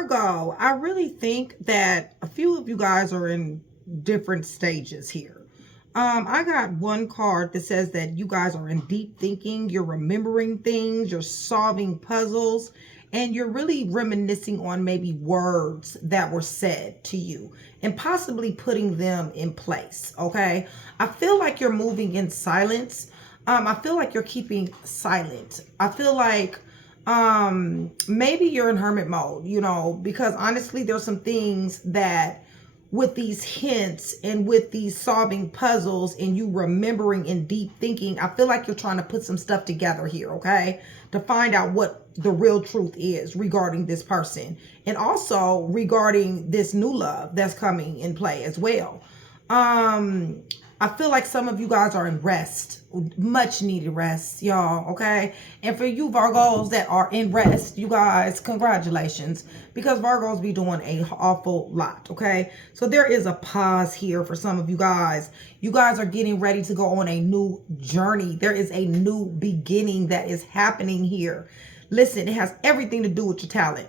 Virgo, I really think that a few of you guys are in different stages here. I got one card that says that you guys are in deep thinking, you're remembering things, you're solving puzzles, and you're really reminiscing on maybe words that were said to you and possibly putting them in place, okay? I feel like you're moving in silence. I feel like you're keeping silent. I feel like maybe you're in hermit mode, you know, because honestly, there's some things that with these hints and with these solving puzzles and you remembering in deep thinking, I feel like you're trying to put some stuff together here, okay? To find out what the real truth is regarding this person and also regarding this new love that's coming in play as well. I feel like some of you guys are in rest, much needed rest, y'all, okay? And for you Virgos that are in rest, you guys, congratulations, because Virgos be doing an awful lot, okay? So there is a pause here for some of you guys. You guys are getting ready to go on a new journey. There is a new beginning that is happening here. Listen, it has everything to do with your talent.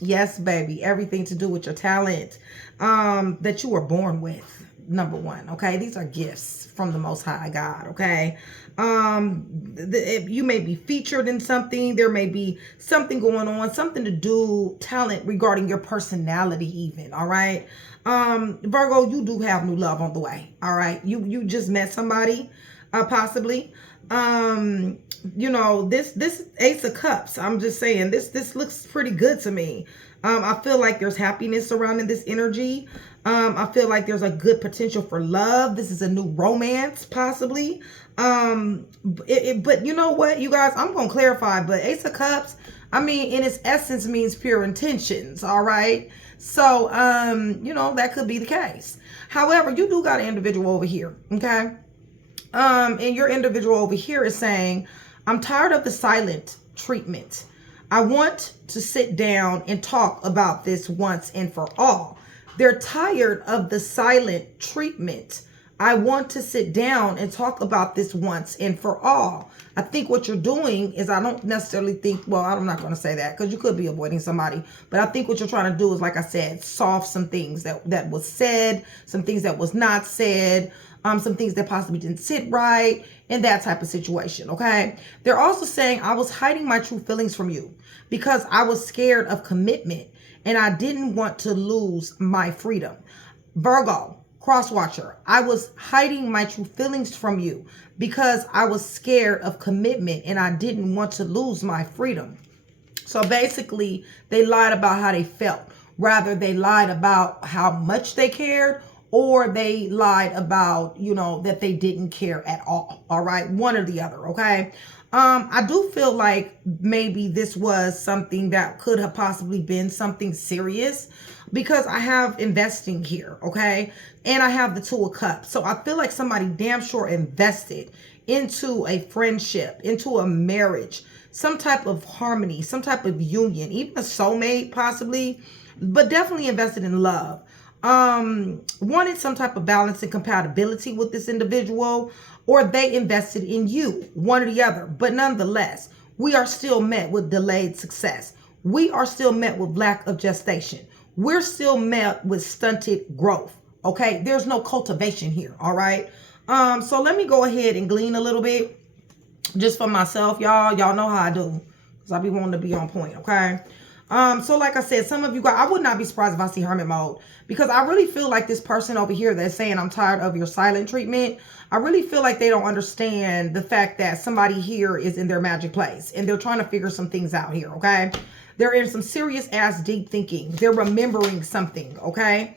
Yes, baby, everything to do with your talent that you were born with. Number one, okay? These are gifts from the Most High God, okay? You may be featured in something. There may be something going on, something to do, talent regarding your personality even, all right? Virgo, you do have new love on the way, all right? You just met somebody, possibly. You know, this Ace of Cups, I'm just saying, this looks pretty good to me. I feel like there's happiness surrounding this energy. I feel like there's a good potential for love. This is a new romance, possibly. But you know what, you guys, I'm going to clarify, but Ace of Cups, I mean, in its essence means pure intentions, all right? So, you know, that could be the case. However, you do got an individual over here, okay? And your individual over here is saying, I'm tired of the silent treatment. I want to sit down and talk about this once and for all. They're tired of the silent treatment. I want to sit down and talk about this once and for all. I think what you're doing is, I don't necessarily think, well, I'm not going to say that because you could be avoiding somebody, but I think what you're trying to do is, like I said, solve some things that was said, some things that was not said, some things that possibly didn't sit right, in that type of situation, okay? They're also saying, I was hiding my true feelings from you because I was scared of commitment and I didn't want to lose my freedom. Virgo, cross watcher, I was hiding my true feelings from you because I was scared of commitment and I didn't want to lose my freedom. So basically, they lied about how they felt. Rather, they lied about how much they cared, or they lied about, you know, that they didn't care at all. All right. One or the other. Okay. I do feel like maybe this was something that could have possibly been something serious, because I have investing here. Okay. And I have the Two of Cups. So I feel like somebody damn sure invested into a friendship, into a marriage, some type of harmony, some type of union, even a soulmate possibly, but definitely invested in love. Wanted some type of balance and compatibility with this individual, or they invested in you, one or the other. But nonetheless, we are still met with delayed success. We are still met with lack of gestation. We're still met with stunted growth. Okay, there's no cultivation here. All right. So let me go ahead and glean a little bit just for myself, y'all. Y'all know how I do, because I be wanting to be on point. Okay. So like I said, some of you guys, I would not be surprised if I see hermit mode, because I really feel like this person over here that's saying, I'm tired of your silent treatment, I really feel like they don't understand the fact that somebody here is in their magic place and they're trying to figure some things out here. Okay. They're in some serious ass deep thinking. They're remembering something. Okay.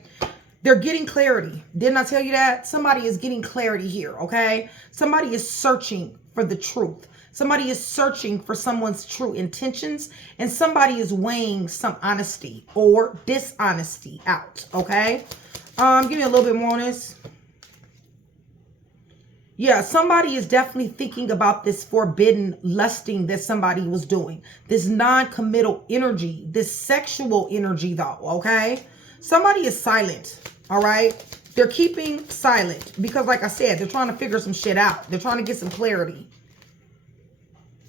They're getting clarity. Didn't I tell you that? Somebody is getting clarity here. Okay. Somebody is searching for the truth. Somebody is searching for someone's true intentions, and somebody is weighing some honesty or dishonesty out. Okay. Give me a little bit more on this. Yeah, somebody is definitely thinking about this forbidden lusting that somebody was doing. This non-committal energy, this sexual energy though, okay? Somebody is silent, all right? They're keeping silent because, like I said, they're trying to figure some shit out. They're trying to get some clarity.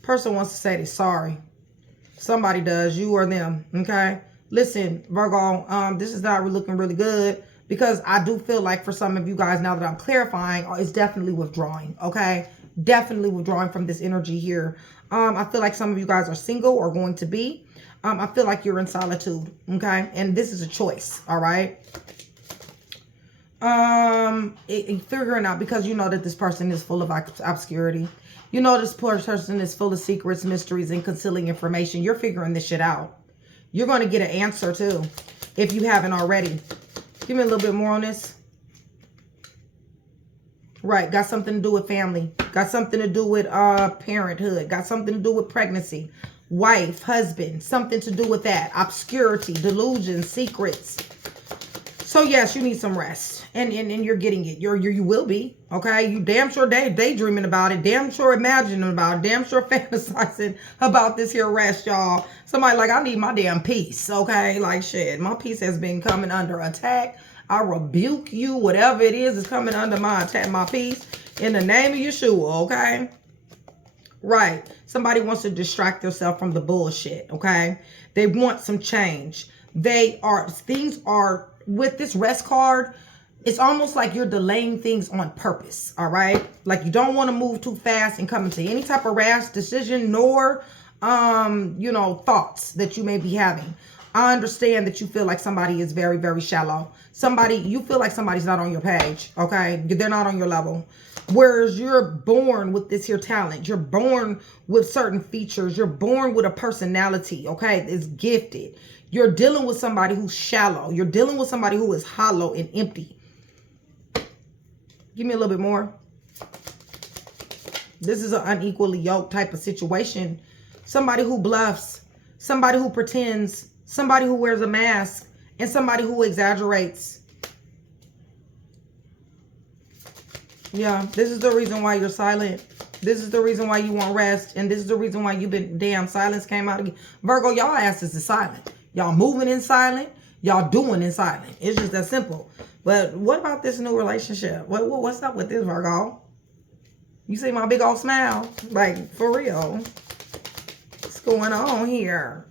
Person wants to say they're sorry. Somebody does, you or them, okay? Listen, Virgo, this is not looking really good, because I do feel like for some of you guys, now that I'm clarifying, it's definitely withdrawing, okay? Definitely withdrawing from this energy here. I feel like some of you guys are single or going to be. I feel like you're in solitude, okay? And this is a choice, all right? Figuring out, because you know that this person is full of obscurity. You know this person is full of secrets, mysteries, and concealing information. You're figuring this shit out. You're going to get an answer too, if you haven't already. Give me a little bit more on this. Right, got something to do with family. Got something to do with parenthood. Got something to do with pregnancy. Wife, husband, something to do with that. Obscurity, delusions, secrets. So yes, you need some rest. And you're getting it. You will be. Okay? You damn sure daydreaming about it. Damn sure imagining about it. Damn sure fantasizing about this here rest, y'all. Somebody like, I need my damn peace. Okay? Like, shit. My peace has been coming under attack. I rebuke you. Whatever it is coming under my attack, my peace. In the name of Yeshua. Okay? Right. Somebody wants to distract themselves from the bullshit. Okay? They want some change. Things are, with this rest card, it's almost like you're delaying things on purpose, all right? Like you don't want to move too fast and come into any type of rash decision, nor, you know, thoughts that you may be having. I understand that you feel like somebody is very, very shallow. You feel like somebody's not on your page, okay? They're not on your level. Whereas you're born with this here talent. You're born with certain features. You're born with a personality, okay? It's gifted. You're dealing with somebody who's shallow. You're dealing with somebody who is hollow and empty. Give me a little bit more. This is an unequally yoked type of situation. Somebody who bluffs. Somebody who pretends. Somebody who wears a mask. And somebody who exaggerates. Yeah, this is the reason why you're silent. This is the reason why you want rest. And this is the reason why you've been, damn, silence came out again. Virgo, y'all asses is silent. Y'all moving in silent. Y'all doing in silent. It's just that simple. But what about this new relationship? What's up with this, Virgo? You see my big old smile? Like, for real. What's going on here?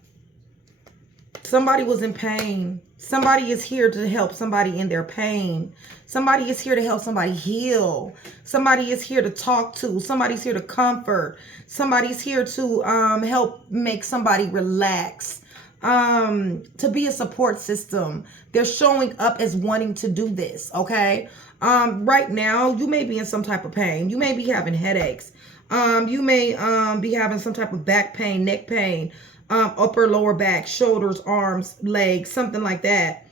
Somebody was in pain. Somebody is here to help somebody in their pain. Somebody is here to help somebody heal. Somebody is here to talk to. Somebody's here to comfort. Somebody's here to help make somebody relax. To be a support system. They're showing up as wanting to do this, okay? Right now, you may be in some type of pain. You may be having headaches. You may be having some type of back pain, neck pain, upper, lower back, shoulders, arms, legs, something like that.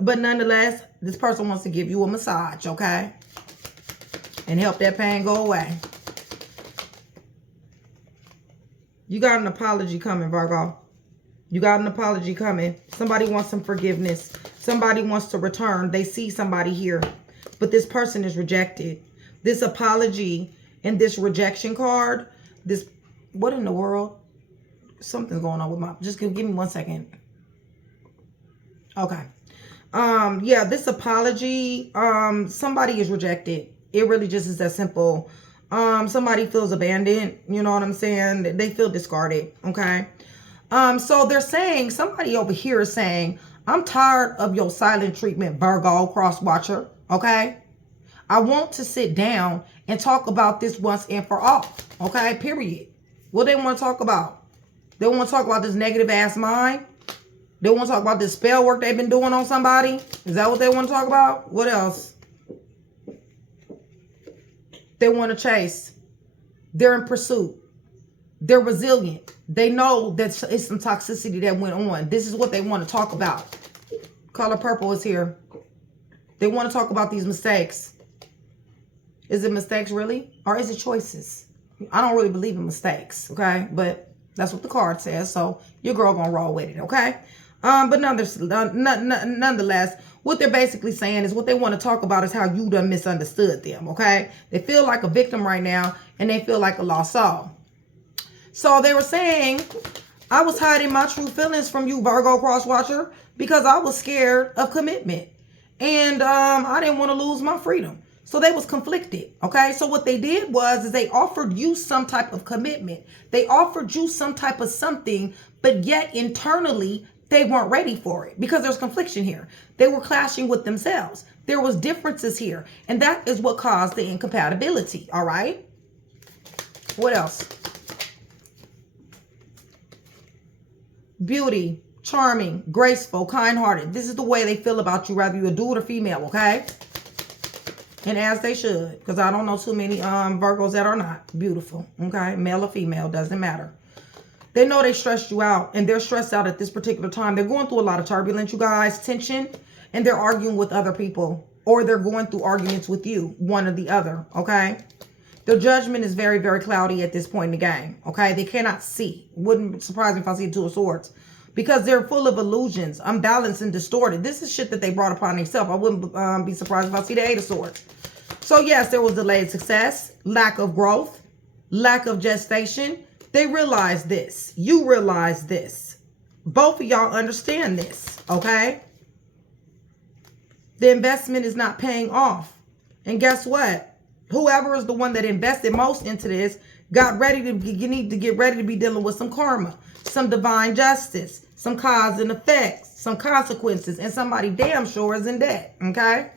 But nonetheless, this person wants to give you a massage, okay? And help that pain go away. You got an apology coming, Virgo. You got an apology coming. Somebody wants some forgiveness. Somebody wants to return. They see somebody here. But this person is rejected. This apology and this rejection card. What in the world? Something's going on with my... Just give me 1 second. Okay. Yeah, this apology. Somebody is rejected. It really just is that simple. Somebody feels abandoned. You know what I'm saying? They feel discarded. Okay. So they're saying, somebody over here is saying, I'm tired of your silent treatment, Virgo, cross watcher. Okay. I want to sit down and talk about this once and for all. Okay. Period. What they want to talk about? They want to talk about this negative ass mind. They want to talk about this spell work they've been doing on somebody. Is that what they want to talk about? What else? They want to chase. They're in pursuit. They're resilient. They know that it's some toxicity that went on. This is what they want to talk about. Color purple is here. They want to talk about these mistakes. Is it mistakes really? Or is it choices? I don't really believe in mistakes, okay? But that's what the card says. So your girl gonna roll with it, okay? But nonetheless, what they're basically saying is what they want to talk about is how you done misunderstood them, okay? They feel like a victim right now, and they feel like a lost soul. So they were saying, I was hiding my true feelings from you, Virgo crosswatcher, because I was scared of commitment. And I didn't want to lose my freedom. So they was conflicted, okay? So what they did is they offered you some type of commitment. They offered you some type of something, but yet internally, they weren't ready for it because there's confliction here. They were clashing with themselves. There was differences here. And that is what caused the incompatibility. All right. What else? Beauty, charming, graceful, kind-hearted. This is the way they feel about you, whether you're a dude or female, okay? And as they should, because I don't know too many Virgos that are not beautiful, okay? Male or female, doesn't matter. They know they stressed you out, and they're stressed out at this particular time. They're going through a lot of turbulence, you guys, tension, and they're arguing with other people, or they're going through arguments with you, one or the other, okay? Their judgment is very, very cloudy at this point in the game, okay? They cannot see. Wouldn't surprise me if I see a Two of Swords, because they're full of illusions, unbalanced and distorted. This is shit that they brought upon themselves. I wouldn't be surprised if I see the Eight of Swords. So yes, there was delayed success, lack of growth, lack of gestation. They realize this. You realize this. Both of y'all understand this, okay? The investment is not paying off. And guess what? Whoever is the one that invested most into this got ready to you need to get ready to be dealing with some karma, some divine justice, some cause and effects, some consequences, and somebody damn sure is in debt, okay?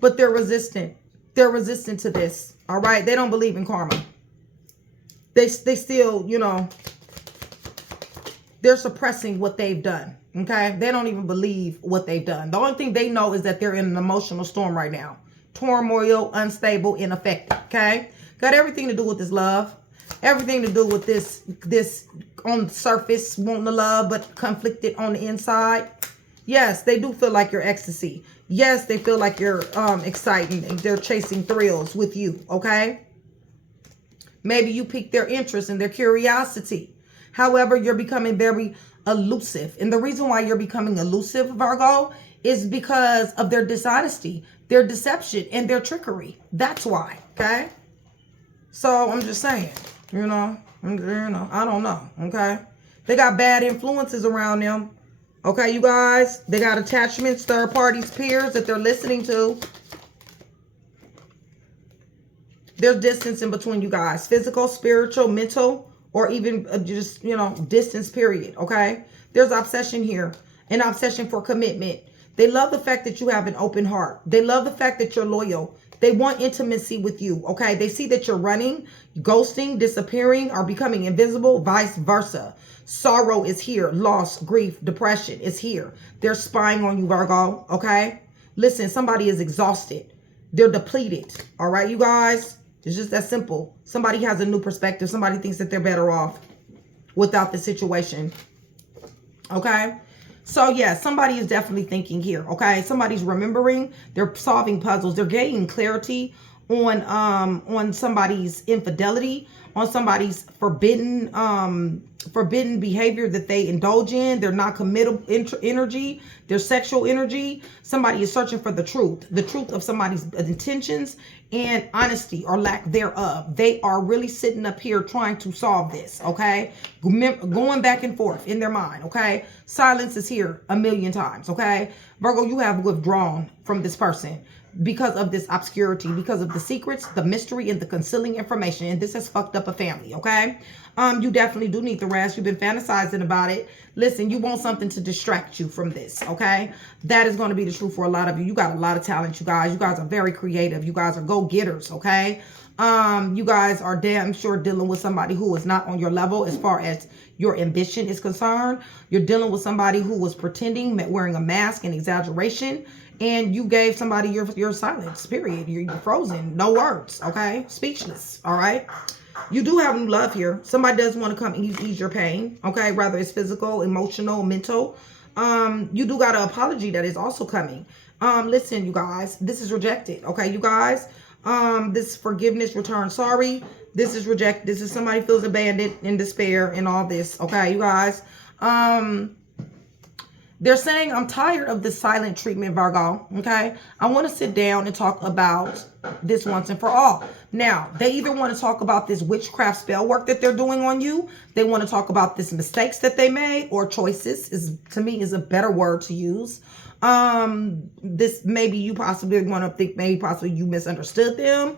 But they're resistant. They're resistant to this, all right? They don't believe in karma. They still, you know, they're suppressing what they've done, okay? They don't even believe what they've done. The only thing they know is that they're in an emotional storm right now. Turmoil, unstable, ineffective, okay? Got everything to do with this love. Everything to do with this on the surface, wanting the love, but conflicted on the inside. Yes, they do feel like you're ecstasy. Yes, they feel like you're exciting and they're chasing thrills with you, okay? Maybe you piqued their interest and their curiosity. However, you're becoming very elusive. And the reason why you're becoming elusive, Virgo, is because of their dishonesty, their deception, and their trickery. That's why, okay? So I'm just saying, you know, I don't know, okay? They got bad influences around them. Okay, you guys, they got attachments, third parties, peers that they're listening to. There's distance in between you guys. Physical, spiritual, mental, or even just, you know, distance, period. Okay, there's obsession here. An obsession for commitment. They love the fact that you have an open heart. They love the fact that you're loyal. They want intimacy with you, okay? They see that you're running, ghosting, disappearing, or becoming invisible, vice versa. Sorrow is here. Loss, grief, depression is here. They're spying on you, Virgo, okay? Listen, somebody is exhausted. They're depleted, all right, you guys? It's just that simple. Somebody has a new perspective. Somebody thinks that they're better off without the situation, okay? So yeah, somebody is definitely thinking here, okay? Somebody's remembering, they're solving puzzles, they're gaining clarity on somebody's infidelity, on somebody's forbidden behavior that they indulge in, their non-committal energy, their sexual energy. Somebody is searching for the truth of somebody's intentions and honesty or lack thereof. They are really sitting up here trying to solve this, okay? Going back and forth in their mind, okay? Silence is here a million times, okay? Virgo, you have withdrawn from this person because of this obscurity, because of the secrets, the mystery, and the concealing information. And this has fucked up a family, okay? You definitely do need the rest. You've been fantasizing about it. Listen, you want something to distract you from this, okay? That is going to be the truth for a lot of you. You got a lot of talent, you guys. You guys are very creative. You guys are go-getters, okay? You guys are damn sure dealing with somebody who is not on your level as far as your ambition is concerned. You're dealing with somebody who was pretending, wearing a mask and exaggeration. And you gave somebody your silence, period. You're frozen. No words, okay? Speechless, all right? You do have new love here. Somebody does want to come and ease your pain, okay? Whether it's physical, emotional, mental. You do got an apology that is also coming. Listen, you guys, this is rejected, okay? You guys, this forgiveness, return sorry. This is rejected. This is somebody feels abandoned, in despair, and all this, okay, you guys? They're saying, I'm tired of the silent treatment, Virgo, okay? I want to sit down and talk about this once and for all. Now, they either want to talk about this witchcraft spell work that they're doing on you. They want to talk about this mistakes that they made, or choices, to me, is a better word to use. This, maybe you possibly want to think, maybe possibly you misunderstood them.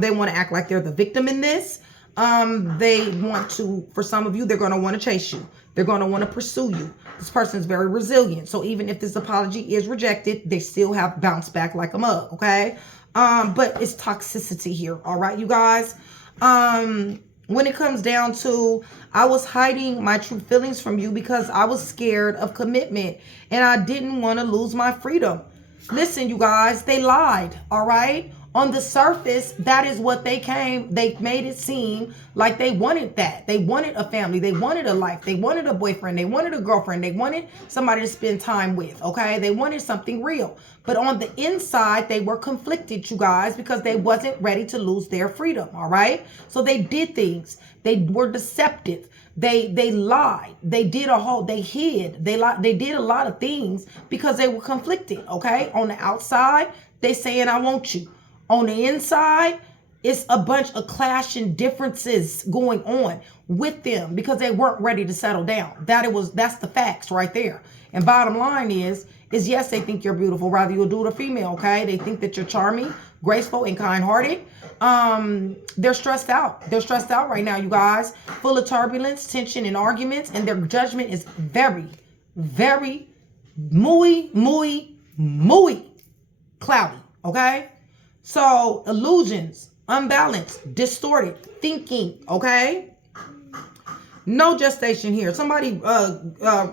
They want to act like they're the victim in this. They want to, for some of you, they're going to want to chase you. They're going to want to pursue you. This person is very resilient. So even if this apology is rejected, they still have bounced back like a mug, okay? But it's toxicity here, all right, you guys? When it comes down to, I was hiding my true feelings from you because I was scared of commitment and I didn't want to lose my freedom. Listen, you guys, they lied, all right? On the surface, that is what they made it seem like they wanted that. They wanted a family. They wanted a life. They wanted a boyfriend. They wanted a girlfriend. They wanted somebody to spend time with, okay? They wanted something real. But on the inside, they were conflicted, you guys, because they wasn't ready to lose their freedom, all right? So they did things. They were deceptive. They lied. They hid. They did a lot of things because they were conflicted, okay? On the outside, they saying, I want you. On the inside, it's a bunch of clashing differences going on with them because they weren't ready to settle down. That's the facts right there. And bottom line is yes, they think you're beautiful, whether you're a dude or female, okay? They think that you're charming, graceful, and kind-hearted. They're stressed out. They're stressed out right now, you guys. Full of turbulence, tension, and arguments. And their judgment is very, very, muy cloudy, okay? So illusions, unbalanced, distorted thinking, okay? No gestation here. Somebody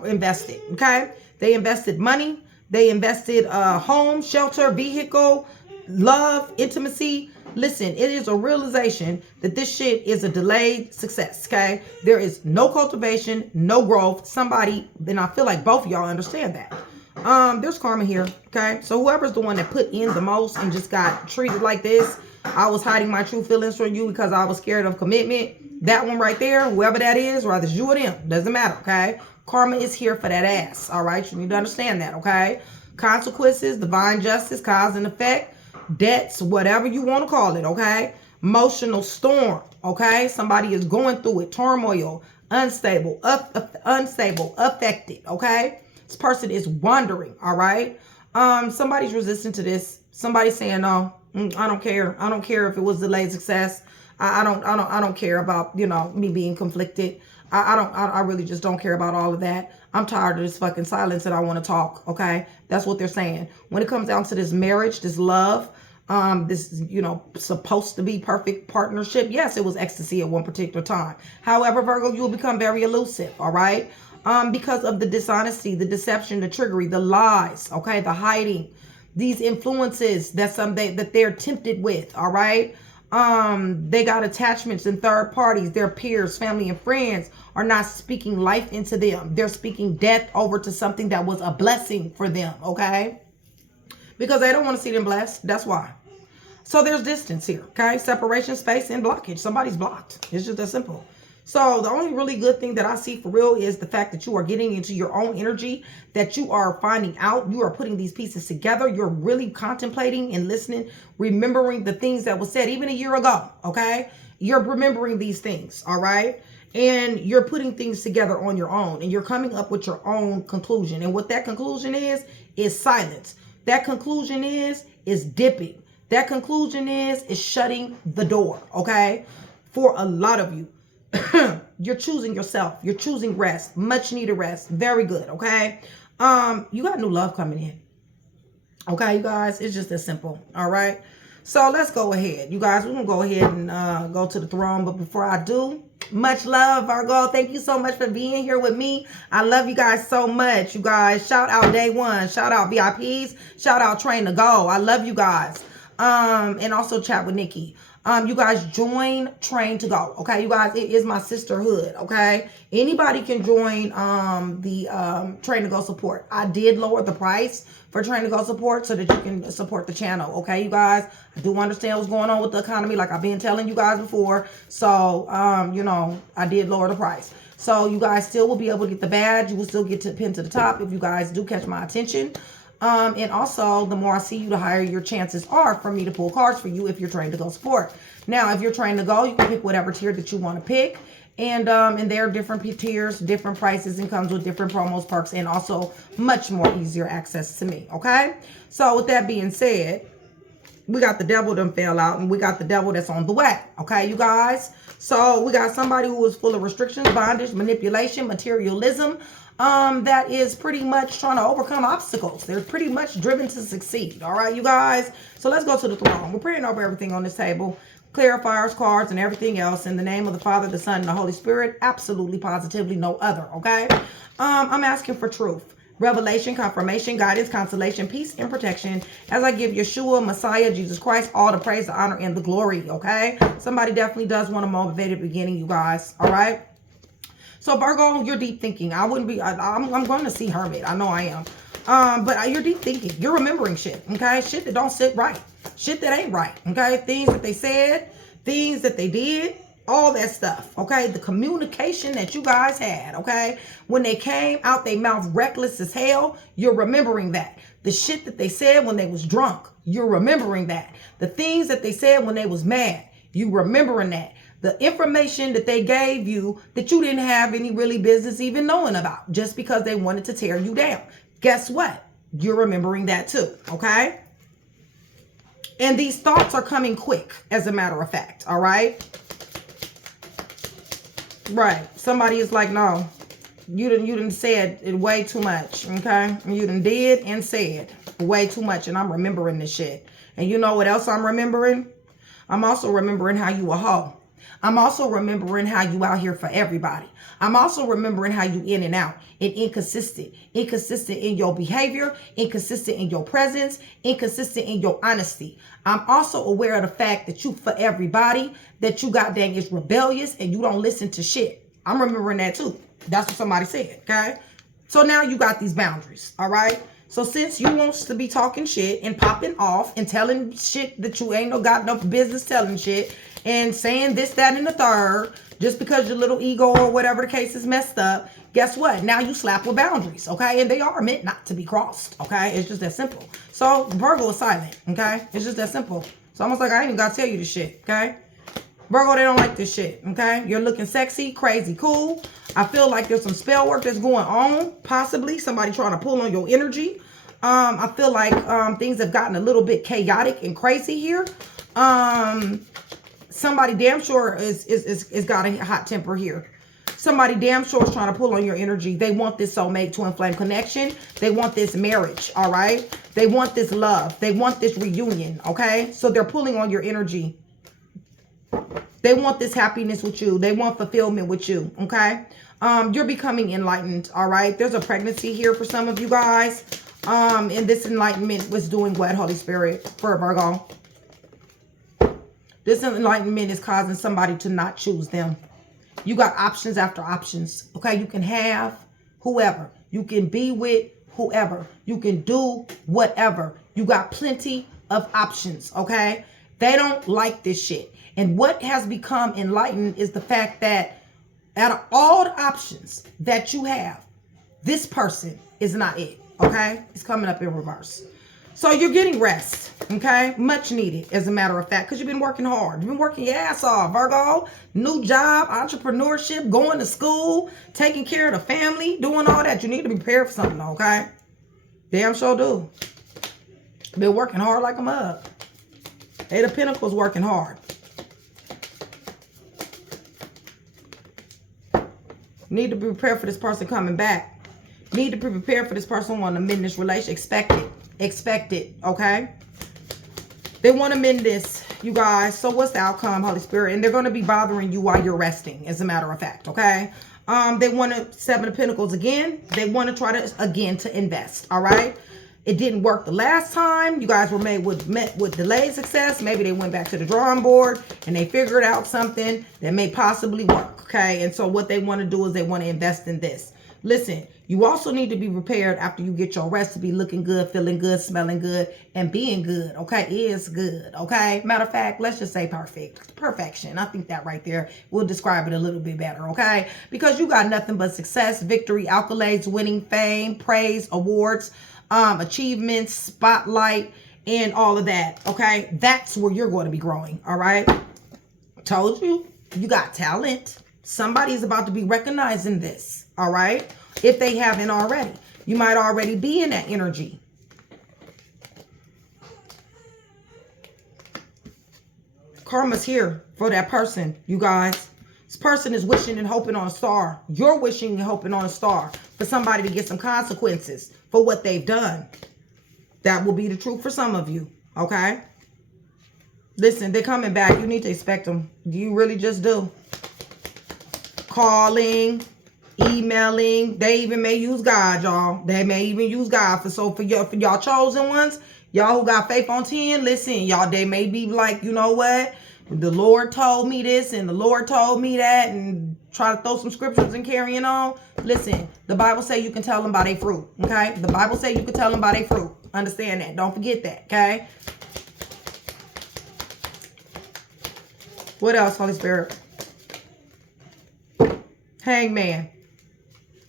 invested, okay? They invested money. They invested home, shelter, vehicle, love, intimacy. Listen, it is a realization that this shit is a delayed success, okay? There is no cultivation, no growth. Somebody, and I feel like both of y'all understand that. There's karma here, okay? So whoever's the one that put in the most and just got treated like this, I was hiding my true feelings from you because I was scared of commitment. That one right there, whoever that is, whether it's you or them, doesn't matter, okay? Karma is here for that ass, all right? You need to understand that, okay? Consequences, divine justice, cause and effect, debts, whatever you want to call it, okay? Emotional storm, okay? Somebody is going through it, turmoil, unstable, affected, okay? This person is wandering, all right? Somebody's resistant to this. Somebody's saying, no, I don't care. I don't care if it was delayed success. I don't care about, me being conflicted. I really just don't care about all of that. I'm tired of this fucking silence and I want to talk, okay? That's what they're saying. When it comes down to this marriage, this love, this, supposed to be perfect partnership. Yes, it was ecstasy at one particular time. However, Virgo, you will become very elusive, all right? Because of the dishonesty, the deception, the trickery, the lies, okay, the hiding, these influences that they're tempted with, all right? They got attachments in third parties. Their peers, family, and friends are not speaking life into them. They're speaking death over to something that was a blessing for them, okay? Because they don't want to see them blessed. That's why. So there's distance here, okay? Separation, space, and blockage. Somebody's blocked. It's just that simple. So the only really good thing that I see for real is the fact that you are getting into your own energy, that you are finding out, you are putting these pieces together. You're really contemplating and listening, remembering the things that was said even a year ago, okay? You're remembering these things, all right? And you're putting things together on your own, and you're coming up with your own conclusion. And what that conclusion is silence. That conclusion is dipping. That conclusion is shutting the door, okay? For a lot of you. You're choosing yourself. You're choosing rest. Much needed rest. Very good, okay? You got new love coming in. Okay, you guys? It's just that simple, all right? So let's go ahead. You guys, we're going to go ahead and go to the throne. But before I do, much love, Virgo. Thank you so much for being here with me. I love you guys so much, you guys. Shout out Day One. Shout out VIPs. Shout out Train to Go. I love you guys. And also chat with Nikki. You guys join Train to Go, okay? You guys, it is my sisterhood, okay? Anybody can join the Train to Go support. I did lower the price for Train to Go support so that you can support the channel, okay, you guys? I do understand what's going on with the economy, like I've been telling you guys before. So, I did lower the price. So you guys still will be able to get the badge. You will still get to pin to the top if you guys do catch my attention. And also, the more I see you, the higher your chances are for me to pull cards for you if you're trained to go support. Now, if you're trained to go, you can pick whatever tier that you want to pick. And there are different tiers, different prices, and comes with different promos, perks, and also much more easier access to me, okay? So with that being said, We got the devil done fell out, and we got the devil that's on the way. Okay, you guys? So we got somebody who is full of restrictions, bondage, manipulation, materialism, that is pretty much trying to overcome obstacles. They're pretty much driven to succeed. All right, you guys? So let's go to the throne. We're praying over everything on this table. Clarifiers, cards, and everything else in the name of the Father, the Son, and the Holy Spirit. Absolutely, positively, no other. Okay? I'm asking for truth, revelation, confirmation, guidance, consolation, peace, and protection as I give Yeshua, Messiah, Jesus Christ, all the praise, the honor, and the glory. Okay? Somebody definitely does want a motivated beginning, you guys. All right? So Virgo, you're deep thinking. I'm going to see Hermit. I know I am. But you're deep thinking. You're remembering shit. Okay? Shit that don't sit right. Shit that ain't right. Okay? Things that they said, things that they did, all that stuff. Okay? The communication that you guys had. Okay? When they came out they mouth reckless as hell, you're remembering that. The shit that they said when they was drunk, you're remembering that. The things that they said when they was mad, you remembering that. The information that they gave you that you didn't have any really business even knowing about just because they wanted to tear you down. Guess what? You're remembering that too, okay? And these thoughts are coming quick, as a matter of fact, all right? Right. Somebody is like, no, you didn't said it way too much, okay? You done did and said way too much, and I'm remembering this shit. And you know what else I'm remembering? I'm also remembering how you a hoe. I'm also remembering how you out here for everybody. I'm also remembering how you in and out and inconsistent in your behavior, inconsistent in your presence, inconsistent in your honesty. I'm also aware of the fact that you for everybody, that you goddamn is rebellious and you don't listen to shit. I'm remembering that too. That's what somebody said, okay? So now you got these boundaries, all right? So since you wants to be talking shit and popping off and telling shit that you ain't got no business telling shit and saying this, that, and the third, just because your little ego or whatever the case is messed up, guess what? Now you slap with boundaries, okay? And they are meant not to be crossed, okay? It's just that simple. So Virgo is silent, okay? It's just that simple. It's almost like I ain't even got to tell you this shit, okay? Virgo, they don't like this shit, okay? You're looking sexy, crazy, cool. I feel like there's some spell work that's going on, possibly. Somebody trying to pull on your energy. I feel like things have gotten a little bit chaotic and crazy here. Somebody damn sure is got a hot temper here. Somebody damn sure is trying to pull on your energy. They want this soulmate to inflame connection. They want this marriage, all right? They want this love. They want this reunion, okay? So they're pulling on your energy. They want this happiness with you. They want fulfillment with you, okay? You're becoming enlightened, all right? There's a pregnancy here for some of you guys. And this enlightenment was doing what, Holy Spirit, for Virgo? This enlightenment is causing somebody to not choose them. You got options after options, okay? You can have whoever. You can be with whoever. You can do whatever. You got plenty of options, okay? They don't like this shit. And what has become enlightened is the fact that out of all the options that you have, this person is not it, okay? It's coming up in reverse. So you're getting rest, okay? Much needed, as a matter of fact, because you've been working hard. You've been working your ass off, Virgo. New job, entrepreneurship, going to school, taking care of the family, doing all that. You need to be prepared for something, okay? Damn sure do. Been working hard like a mug. Eight of Pentacles working hard. Need to be prepared for this person coming back. Need to be prepared for this person wanting to mend this relationship. Expect it. Expect it, okay? They want to mend this, you guys. So what's the outcome, Holy Spirit? And they're going to be bothering you while you're resting, as a matter of fact, okay? They want to, Seven of Pentacles again. They want to try to, again, to invest, all right? It didn't work the last time. You guys were met with delayed success. Maybe they went back to the drawing board and they figured out something that may possibly work, okay? And so what they want to do is they want to invest in this. Listen, you also need to be prepared after you get your rest to be looking good, feeling good, smelling good, and being good, okay? Is good, okay? Matter of fact, let's just say perfect. Perfection. I think that right there will describe it a little bit better, okay? Because you got nothing but success, victory, accolades, winning, fame, praise, awards, achievements, spotlight, and all of that, okay? That's where you're going to be growing, all right? Told you, you got talent. Somebody's about to be recognizing this, all right? If they haven't already. You might already be in that energy. Karma's here for that person, you guys. This person is wishing and hoping on a star. You're wishing and hoping on a star for somebody to get some consequences for what they've done. That will be the truth for some of you, okay? Listen, they're coming back. You need to expect them. You really just do. Calling, emailing. They even may use God, y'all. They may even use God. For y'all chosen ones, y'all who got faith on 10, listen, y'all, they may be like, you know what? The Lord told me this and the Lord told me that, and try to throw some scriptures and carrying on. Listen, the Bible say you can tell them by their fruit, okay? The Bible say you can tell them by their fruit. Understand that. Don't forget that, okay? What else, Holy Spirit? Hangman.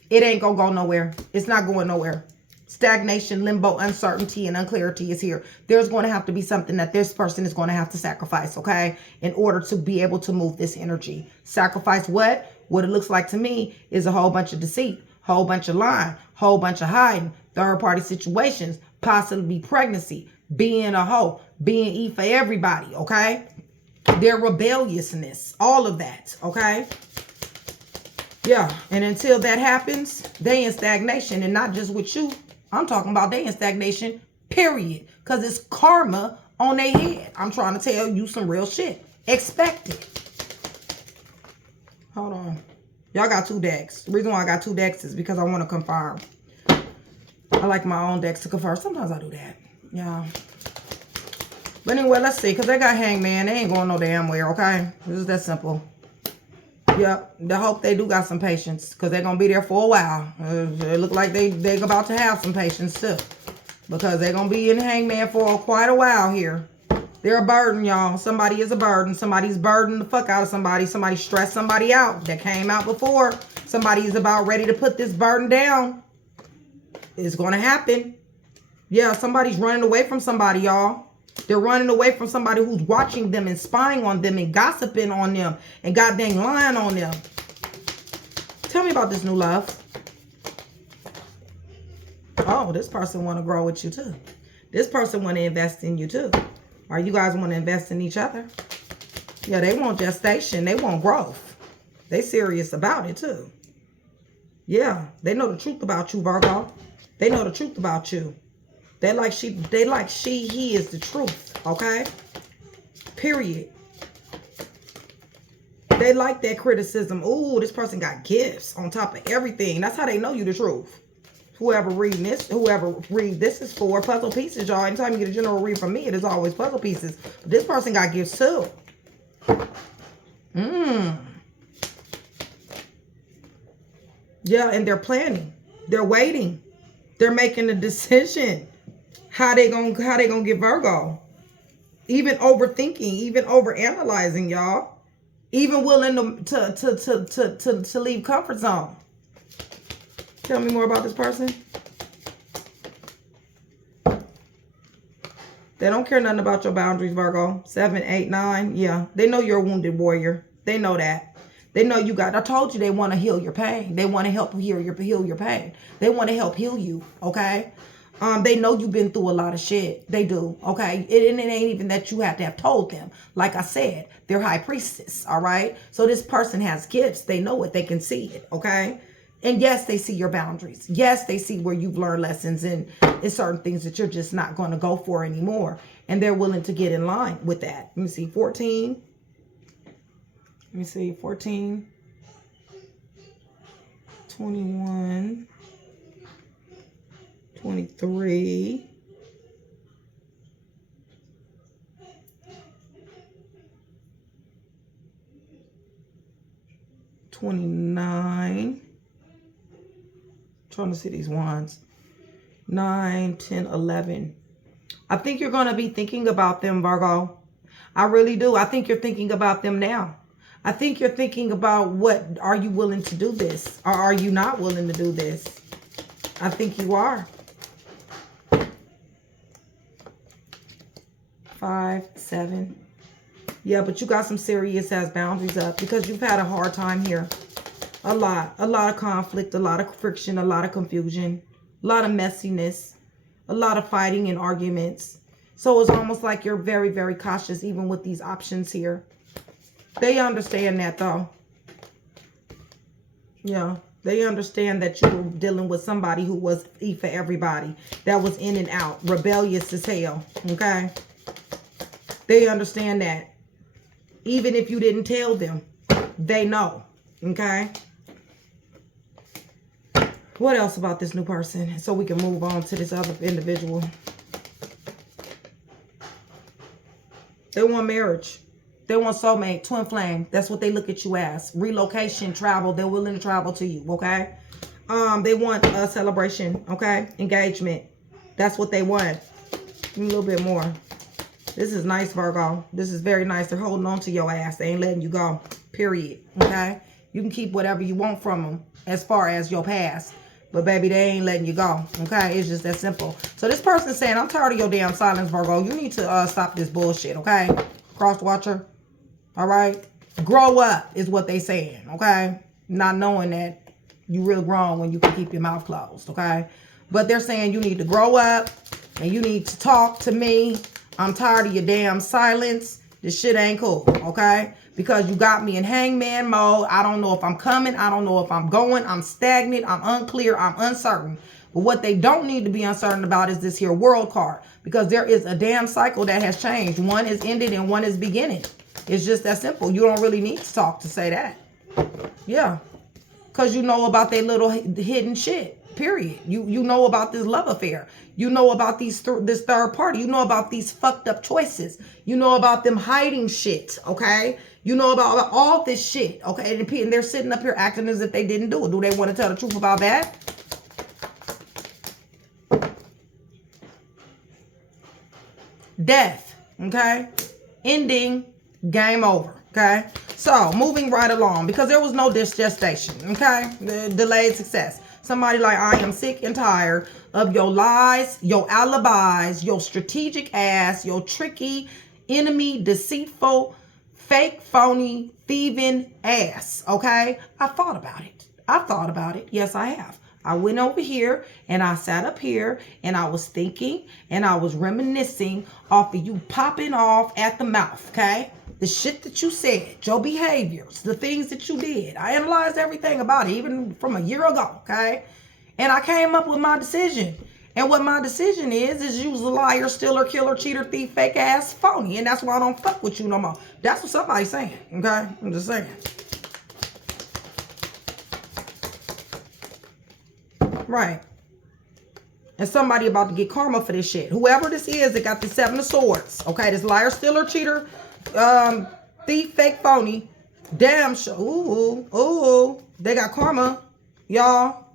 It ain't gonna go nowhere. It's not going nowhere. Stagnation, limbo, uncertainty, and unclarity is here. There's going to have to be something that this person is going to have to sacrifice, okay? In order to be able to move this energy. Sacrifice what? What it looks like to me is a whole bunch of deceit, whole bunch of lying, whole bunch of hiding, third-party situations, possibly pregnancy, being a hoe, being E for everybody, okay? Their rebelliousness, all of that, okay? Yeah, and until that happens, they in stagnation, and not just with you. I'm talking about they in stagnation, period. Because it's karma on their head. I'm trying to tell you some real shit. Expect it. Hold on. Y'all got 2 decks. The reason why I got 2 decks is because I want to confirm. I like my own decks to confirm. Sometimes I do that. Yeah. But anyway, let's see. Because they got Hangman. They ain't going no damn where, okay? This is that simple. Yep. I hope they do got some patience. Because they're going to be there for a while. It look like they about to have some patience too. Because they're going to be in Hangman for quite a while here. They're a burden, y'all. Somebody is a burden. Somebody's burdened the fuck out of somebody. Somebody stressed somebody out that came out before. Somebody is about ready to put this burden down. It's going to happen. Yeah, somebody's running away from somebody, y'all. They're running away from somebody who's watching them and spying on them and gossiping on them and goddamn lying on them. Tell me about this new love. Oh, this person want to grow with you too. This person want to invest in you too. Or you guys want to invest in each other. Yeah, they want gestation. They want growth. They serious about it too. Yeah, they know the truth about you, Virgo. They know the truth about you. He is the truth, okay? Period. They like that criticism. Ooh, this person got gifts on top of everything. That's how they know you the truth. Whoever read this is for puzzle pieces, y'all. Anytime you get a general read from me, it is always puzzle pieces. But this person got gifts too. Yeah, and they're planning. They're waiting. They're making a decision. How they gonna get Virgo? Even overthinking, even overanalyzing, y'all. Even willing to leave comfort zone. Tell me more about this person. They don't care nothing about your boundaries, Virgo. 7, 8, 9. Yeah, they know you're a wounded warrior. They know that. They know you got. I told you they want to heal your pain. They want to help heal your pain. They want to help heal you. Okay. They know you've been through a lot of shit. They do. Okay. It ain't even that you have to have told them. Like I said, they're high priestess. All right. So this person has gifts. They know it. They can see it. Okay. And yes, they see your boundaries. Yes, they see where you've learned lessons and it's certain things that you're just not going to go for anymore. And they're willing to get in line with that. Let me see. 14. Let me see. 14. 21. 23. 29. Trying to see these wands. 9, 10, 11. I think you're going to be thinking about them, Virgo. I really do. I think you're thinking about them now. I think you're thinking about what, are you willing to do this? Or are you not willing to do this? I think you are. 5, 7. Yeah, but you got some serious ass boundaries up because you've had a hard time here. A lot of conflict, a lot of friction, a lot of confusion, a lot of messiness, a lot of fighting and arguments. So it's almost like you're very, very cautious even with these options here. They understand that though. Yeah. They understand that you were dealing with somebody who was E for everybody. That was in and out. Rebellious as hell. Okay. They understand that. Even if you didn't tell them, they know. Okay. What else about this new person? So we can move on to this other individual. They want marriage. They want soulmate, twin flame. That's what they look at you as. Relocation, travel. They're willing to travel to you, okay? They want a celebration, okay? Engagement. That's what they want. A little bit more. This is nice, Virgo. This is very nice. They're holding on to your ass. They ain't letting you go, period, okay? You can keep whatever you want from them as far as your past. But, baby, they ain't letting you go, okay? It's just that simple. So, this person's saying, I'm tired of your damn silence, Virgo. You need to stop this bullshit, okay? Cross watcher. All right? Grow up is what they saying, okay? Not knowing that you real grown when you can keep your mouth closed, okay? But they're saying you need to grow up and you need to talk to me. I'm tired of your damn silence. This shit ain't cool, okay? Because you got me in hangman mode. I don't know if I'm coming. I don't know if I'm going. I'm stagnant. I'm unclear. I'm uncertain. But what they don't need to be uncertain about is this here world card. Because there is a damn cycle that has changed. One is ended and one is beginning. It's just that simple. You don't really need to talk to say that. Yeah. Because you know about their little hidden shit. Period. You know about this love affair. You know about this third party. You know about these fucked up choices. You know about them hiding shit. Okay. You know about all this shit. Okay. And they're sitting up here acting as if they didn't do it. Do they want to tell the truth about that? Death. Okay. Ending. Game over. Okay. So moving right along because there was no gestation. Okay. Delayed success. Somebody like, I am sick and tired of your lies, your alibis, your strategic ass, your tricky, enemy, deceitful, fake, phony, thieving ass. Okay? I thought about it. I thought about it. Yes, I have. I went over here and I sat up here and I was thinking and I was reminiscing off of you popping off at the mouth. Okay? The shit that you said, your behaviors, the things that you did. I analyzed everything about it, even from a year ago, okay? And I came up with my decision. And what my decision is you's a liar, stealer, killer, cheater, thief, fake ass, phony. And that's why I don't fuck with you no more. That's what somebody's saying, okay? I'm just saying. Right. And somebody about to get karma for this shit. Whoever this is that got the 7 of swords, okay? This liar, stealer, cheater, thief, fake, phony, damn sure. Ooh, they got karma, y'all.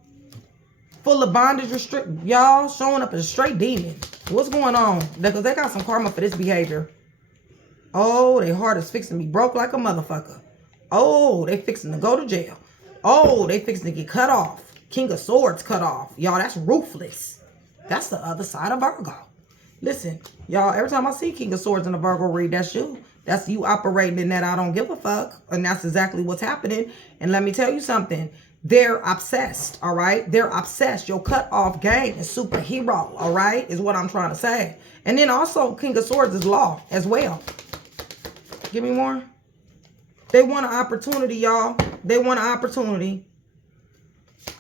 Full of bondage, restrict, y'all showing up as a straight demon. What's going on? Because they got some karma for this behavior. Oh, their heart is fixing to be broke like a motherfucker. Oh, they fixing to go to jail. Oh, they fixing to get cut off. King of Swords cut off. Y'all, that's ruthless. That's the other side of Virgo. Listen, y'all, every time I see King of Swords in a Virgo read, that's you. That's you operating in that I don't give a fuck. And that's exactly what's happening. And let me tell you something. They're obsessed, all right? They're obsessed. Your cut-off game is superhero, all right? Is what I'm trying to say. And then also, King of Swords is law as well. Give me more. They want an opportunity, y'all. They want an opportunity.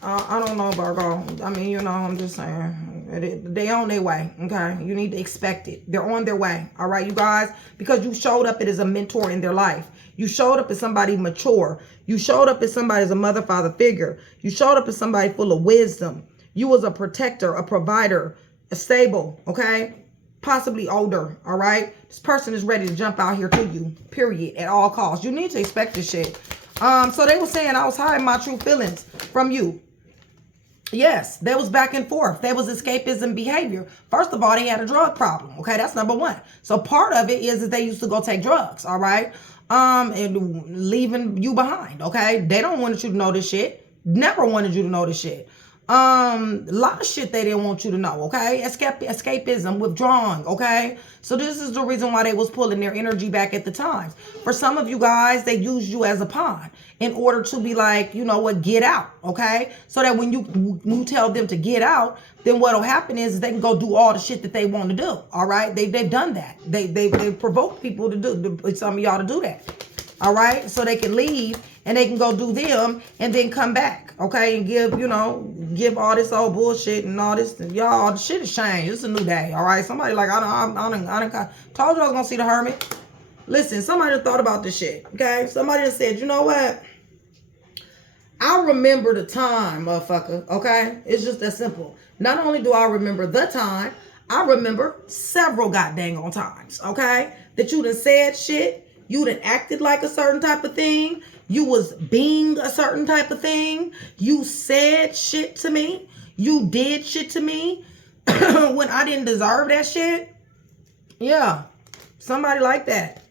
I don't know, Virgo. I mean, you know, I'm just saying. They on their way, okay? You need to expect it. They're on their way, all right, you guys? Because you showed up as a mentor in their life. You showed up as somebody mature. You showed up as somebody as a mother, father figure. You showed up as somebody full of wisdom. You was a protector, a provider, a stable, okay? Possibly older, all right? This person is ready to jump out here to you, period, at all costs. You need to expect this shit. So they were saying I was hiding my true feelings from you. Yes, there was back and forth. There was escapism behavior. First of all, they had a drug problem. Okay, that's number one. So part of it is that they used to go take drugs, all right? And leaving you behind, okay? They don't want you to know this shit. Never wanted you to know this shit. A lot of shit they didn't want you to know, okay? Escapism, withdrawing, okay? So this is the reason why they was pulling their energy back at the times. For some of you guys, they used you as a pawn in order to be like, you know what, get out, okay? So that when you tell them to get out, then what'll happen is they can go do all the shit that they want to do, all right? They've done that. They provoke people to do, some of y'all to do that, all right? So they can leave and they can go do them and then come back, okay? And give all this old bullshit and all this. Y'all, the shit has changed. It's a new day, all right? Somebody like, I told you I was gonna see the hermit. Listen, somebody thought about this shit, okay? Somebody that said, you know what? I remember the time, motherfucker, okay? It's just that simple. Not only do I remember the time, I remember several goddamn on times, okay? That you done said shit, you done acted like a certain type of thing, you was being a certain type of thing, you said shit to me, you did shit to me when I didn't deserve that shit. Yeah, somebody like that.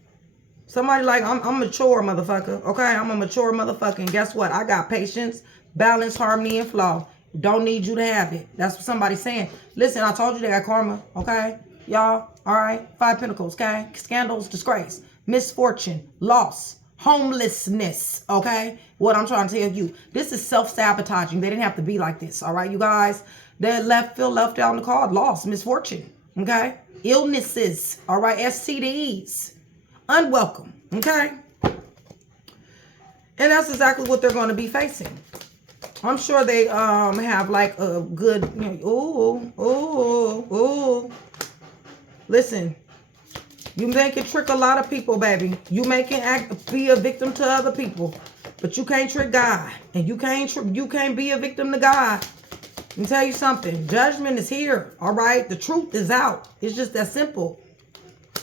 Somebody like, I'm mature, motherfucker, okay? I'm a mature motherfucker, and guess what? I got patience, balance, harmony, and flow. Don't need you to have it. That's what somebody's saying. Listen, I told you they got karma, okay? Y'all, all right? 5 Pentacles, okay? Scandals, disgrace, misfortune, loss, homelessness, okay? What I'm trying to tell you, this is self-sabotaging. They didn't have to be like this, all right, you guys? They feel left out on the card, loss, misfortune, okay? Illnesses, all right? STDs, unwelcome, okay? And that's exactly what they're going to be facing. I'm sure they have like a good, Listen, you make it trick a lot of people, baby. You make it be a victim to other people, but you can't trick God, and you can't be a victim to God. Let me tell you something. Judgment is here, all right? The truth is out. It's just that simple,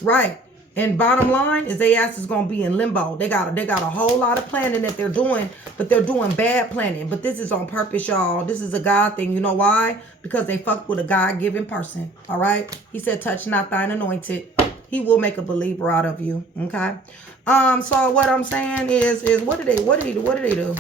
right? And bottom line is their ass is going to be in limbo. They got a whole lot of planning that they're doing, but they're doing bad planning. But this is on purpose, y'all. This is a God thing. You know why? Because they fucked with a God-given person, all right? He said, touch not thine anointed. He will make a believer out of you, okay? So what I'm saying is what did they do?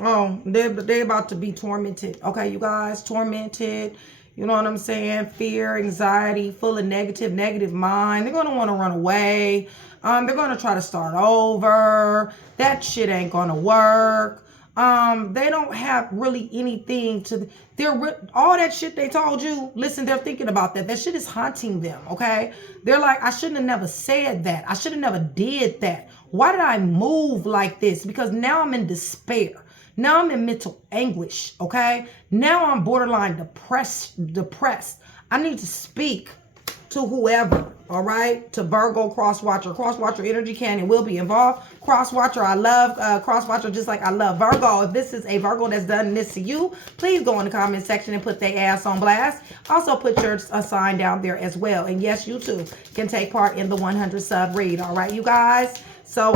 Oh, they're about to be tormented, okay, you guys? Tormented. You know what I'm saying? Fear, anxiety, full of negative mind. They're going to want to run away. They're going to try to start over. That shit ain't going to work. They don't have really anything to... all that shit they told you, listen, they're thinking about that. That shit is haunting them, okay? They're like, I shouldn't have never said that. I should have never did that. Why did I move like this? Because now I'm in despair. Now I'm in mental anguish, okay? Now I'm borderline depressed. I need to speak to whoever, all right? To Virgo, Crosswatcher. Crosswatcher energy can and will be involved. Crosswatcher, I love Crosswatcher just like I love Virgo. If this is a Virgo that's done this to you, please go in the comment section and put their ass on blast. Also put your sign down there as well. And yes, you too can take part in the 100 sub read, all right, you guys? So,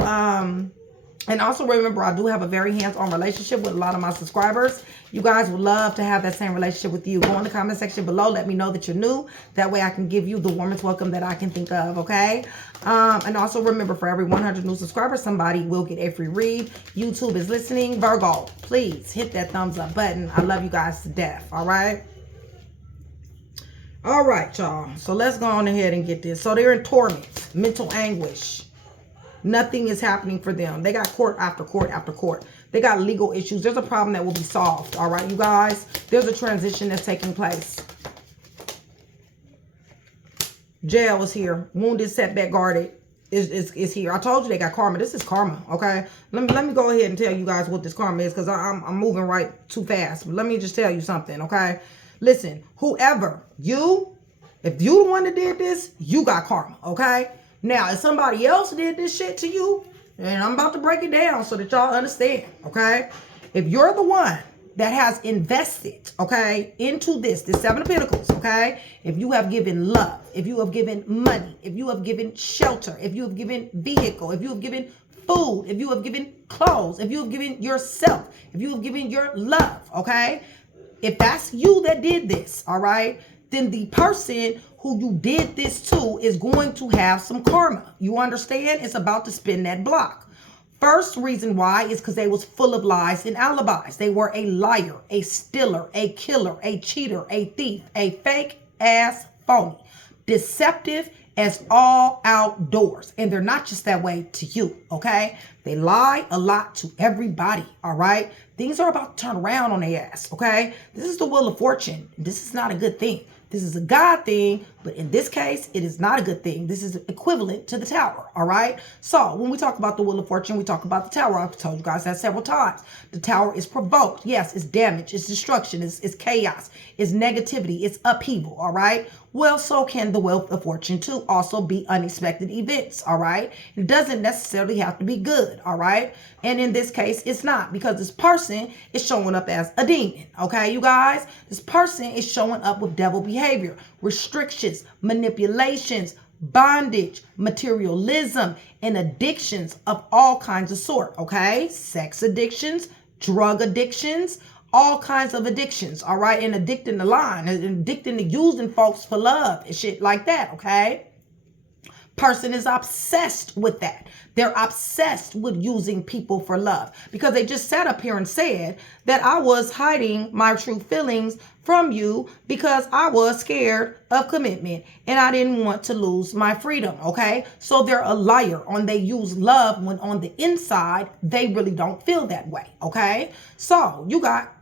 and also remember, I do have a very hands-on relationship with a lot of my subscribers. You guys would love to have that same relationship with you. Go in the comment section below. Let me know that you're new. That way I can give you the warmest welcome that I can think of, okay? And also remember, for every 100 new subscribers, somebody will get a free read. YouTube is listening. Virgo, please hit that thumbs up button. I love you guys to death, all right? All right, y'all. So let's go on ahead and get this. So they're in torment, mental anguish. Nothing is happening for them. They got court after court after court. They got legal issues. There's a problem that will be solved. All right, you guys. There's a transition that's taking place. Jail is here. Wounded, setback, guarded is here. I told you they got karma. This is karma, okay? Let me go ahead and tell you guys what this karma is, because I'm moving right too fast. But let me just tell you something, okay? Listen, whoever, if you the one that did this, you got karma, okay? Now, if somebody else did this shit to you, and I'm about to break it down so that y'all understand, okay? If you're the one that has invested, okay, into this 7 of Pentacles, okay? If you have given love, if you have given money, if you have given shelter, if you have given vehicle, if you have given food, if you have given clothes, if you have given yourself, if you have given your love, okay? If that's you that did this, all right, then the person who you did this to is going to have some karma. You understand? It's about to spin that block. First reason why is because they was full of lies and alibis. They were a liar, a stealer, a killer, a cheater, a thief, a fake ass phony, deceptive as all outdoors. And they're not just that way to you, okay? They lie a lot to everybody, all right? Things are about to turn around on their ass, okay? This is the wheel of fortune. This is not a good thing. This is a God thing, but in this case, it is not a good thing. This is equivalent to the tower, all right? So when we talk about the wheel of fortune, we talk about the tower. I've told you guys that several times. The tower is provoked. Yes, it's damage, it's destruction, it's chaos, it's negativity, it's upheaval, all right? Well, so can the wheel of fortune too also be unexpected events, all right? It doesn't necessarily have to be good, all right? And in this case, it's not, because this person is showing up as a demon, okay, you guys? This person is showing up with devil behavior, restrictions, manipulations, bondage, materialism, and addictions of all kinds of sort, okay? Sex addictions, drug addictions, all kinds of addictions, all right? And addicting to lying, and addicting to using folks for love and shit like that, okay? Person is obsessed with that. They're obsessed with using people for love, because they just sat up here and said that I was hiding my true feelings from you because I was scared of commitment and I didn't want to lose my freedom, okay? So they're a liar on they use love when on the inside, they really don't feel that way, okay? So you got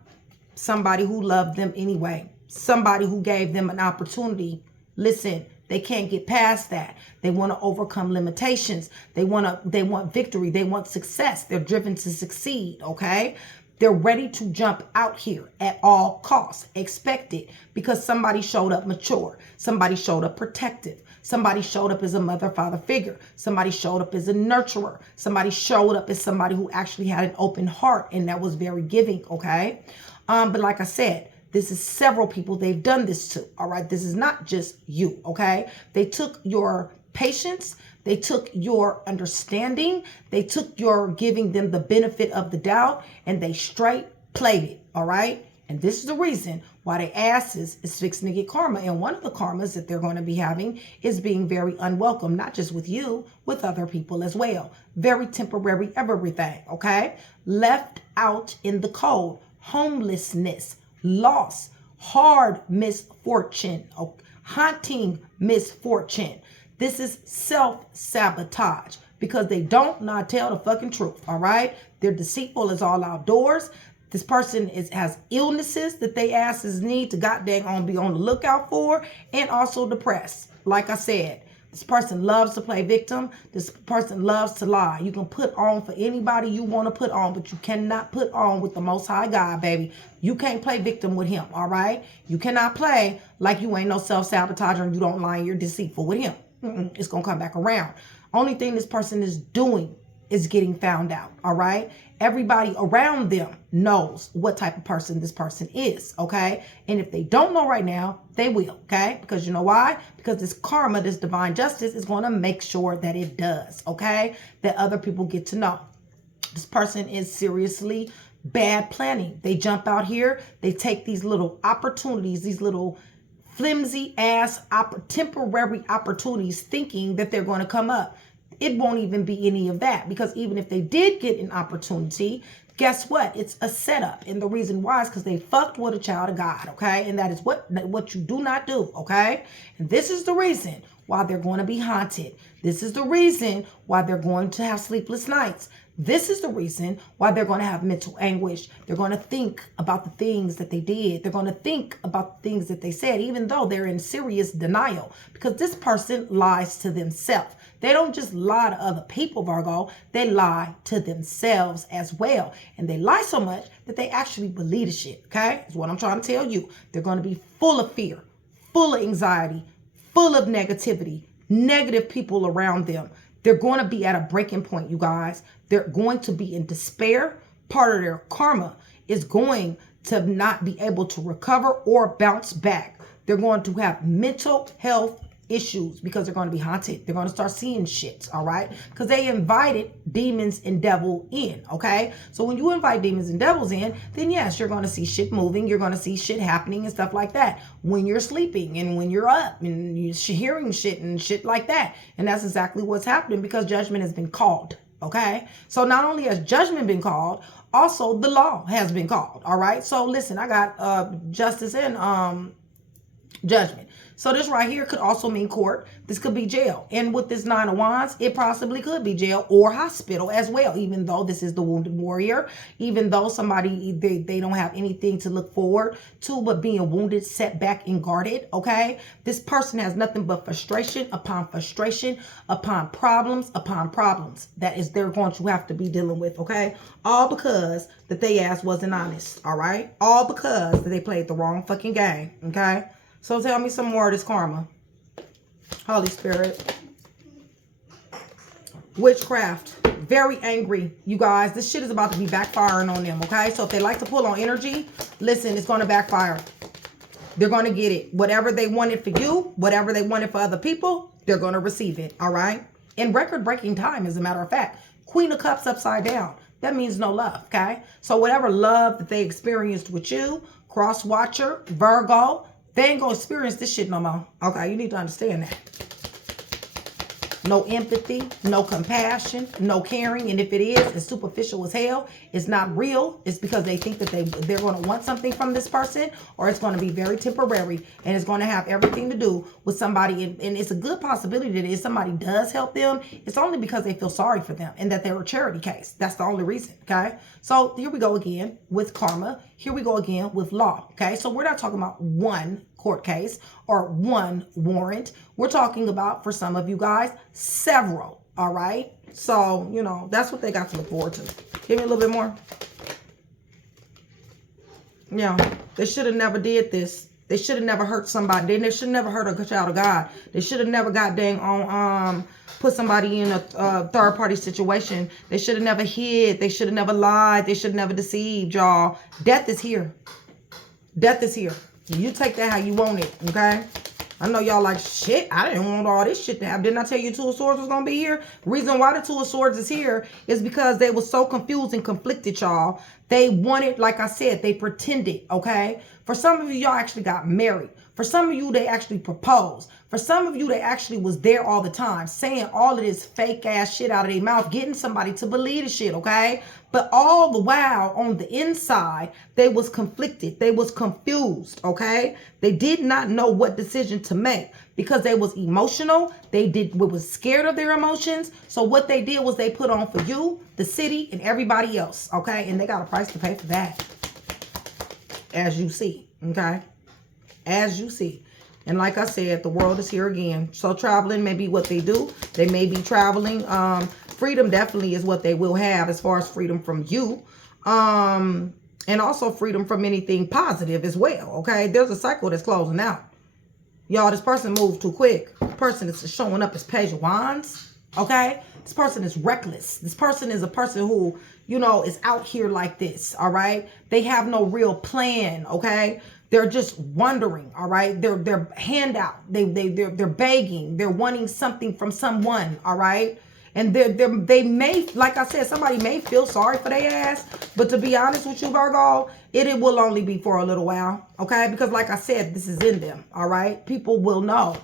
somebody who loved them anyway, somebody who gave them an opportunity. Listen, they can't get past that. They want to overcome limitations. They want victory. They want success. They're driven to succeed, okay? They're ready to jump out here at all costs. Expect it, because somebody showed up mature. Somebody showed up protective. Somebody showed up as a mother, father figure. Somebody showed up as a nurturer. Somebody showed up as somebody who actually had an open heart and that was very giving, okay? But like I said, this is several people they've done this to, all right? This is not just you, okay? They took your patience. They took your understanding. They took your giving them the benefit of the doubt, and they straight played it, all right? And this is the reason why their asses is fixing to get karma. And one of the karmas that they're going to be having is being very unwelcome, not just with you, with other people as well. Very temporary everything, okay? Left out in the cold. Homelessness, loss, hard misfortune, haunting misfortune. This is self-sabotage, because they don't not tell the fucking truth, all right? They're deceitful as all outdoors. This person has illnesses that they asses need to goddamn be on the lookout for, and also depressed. Like I said, this person loves to play victim. This person loves to lie. You can put on for anybody you want to put on, but you cannot put on with the Most High God, baby. You can't play victim with him, all right? You cannot play like you ain't no self-sabotager and you don't lie and you're deceitful with him. It's going to come back around. Only thing this person is doing is getting found out, all right? Everybody around them knows what type of person this person is, okay? And if they don't know right now, they will, okay? Because you know why? Because this karma, this divine justice is going to make sure that it does, okay? That other people get to know. This person is seriously bad planning. They jump out here. They take these little opportunities, these little flimsy ass temporary opportunities, thinking that they're going to come up. It won't even be any of that, because even if they did get an opportunity, guess what? It's a setup. And the reason why is because they fucked with a child of God, okay? And that is what you do not do, okay? And this is the reason why they're going to be haunted. This is the reason why they're going to have sleepless nights. This is the reason why they're going to have mental anguish. They're going to think about the things that they did. They're going to think about the things that they said, even though they're in serious denial, because this person lies to themselves. They don't just lie to other people, Virgo. They lie to themselves as well. And they lie so much that they actually believe the shit, okay? That's what I'm trying to tell you. They're going to be full of fear, full of anxiety, full of negativity, negative people around them. They're going to be at a breaking point, you guys. They're going to be in despair. Part of their karma is going to not be able to recover or bounce back. They're going to have mental health issues because they're going to be haunted. They're going to start seeing shit, all right? Because they invited demons and devil in, okay? So when you invite demons and devils in, then yes, you're going to see shit moving. You're going to see shit happening and stuff like that when you're sleeping and when you're up and you're hearing shit and shit like that. And that's exactly what's happening because judgment has been called, Okay, so not only has judgment been called, also the law has been called. All right, so listen, I got justice and judgment. So this right here could also mean court. This could be jail. And with this 9 of Wands, it possibly could be jail or hospital as well, even though this is the wounded warrior, even though somebody, they don't have anything to look forward to but being wounded, set back, and guarded, okay? This person has nothing but frustration upon problems that is they're going to have to be dealing with, okay? All because that they ass wasn't honest, all right? All because that they played the wrong fucking game, okay? So tell me some more of this karma. Holy Spirit. Witchcraft. Very angry, you guys. This shit is about to be backfiring on them, okay? So if they like to pull on energy, listen, it's going to backfire. They're going to get it. Whatever they wanted for you, whatever they wanted for other people, they're going to receive it, all right? In record-breaking time, as a matter of fact. Queen of Cups upside down. That means no love, okay? So whatever love that they experienced with you, cross watcher, Virgo, they ain't gonna experience this shit no more. Okay, you need to understand that. No empathy, no compassion, no caring. And if it is, it's superficial as hell. It's not real. It's because they think that they're going to want something from this person, or it's going to be very temporary, and it's going to have everything to do with somebody. And it's a good possibility that if somebody does help them, it's only because they feel sorry for them and that they're a charity case. That's the only reason, okay? So here we go again with karma. Here we go again with law, okay? So we're not talking about one court case or one warrant. We're talking about, for some of you guys, several, all right? So, you know, that's what they got to look forward to. Give me a little bit more. Yeah, they should have never did this. They should have never hurt somebody. They should have never hurt a child of God. They should have never got dang on put somebody in a third-party situation. They should have never hid. They should have never lied. They should have never deceived, y'all. Death is here. Death is here. You take that how you want it, okay? I know y'all like, shit, I didn't want all this shit to happen. Didn't I tell you Two of Swords was going to be here? Reason why the Two of Swords is here is because they were so confused and conflicted, y'all. They wanted, like I said, they pretended, okay? For some of you, y'all actually got married. For some of you, they actually proposed. For some of you, they actually was there all the time, saying all of this fake ass shit out of their mouth, getting somebody to believe the shit, okay? But all the while, on the inside, they was conflicted. They was confused, okay? They did not know what decision to make because they was emotional. They was scared of their emotions. So what they did was they put on for you, the city, and everybody else, okay? And they got a price to pay for that, as you see, okay? As you see. And like I said, the world is here again. So traveling may be what they do. They may be traveling. Freedom definitely is what they will have as far as freedom from you. And also freedom from anything positive as well. Okay. There's a cycle that's closing out. Y'all, this person moved too quick. This person is showing up as Page of Wands. Okay. This person is reckless. This person is a person who, you know, is out here like this. All right. They have no real plan. Okay. They're just wondering, all right? They're handout. They're begging. They're wanting something from someone, all right? And they may, like I said, somebody may feel sorry for their ass. But to be honest with you, Virgo, it will only be for a little while, okay? Because like I said, this is in them, all right? People will know.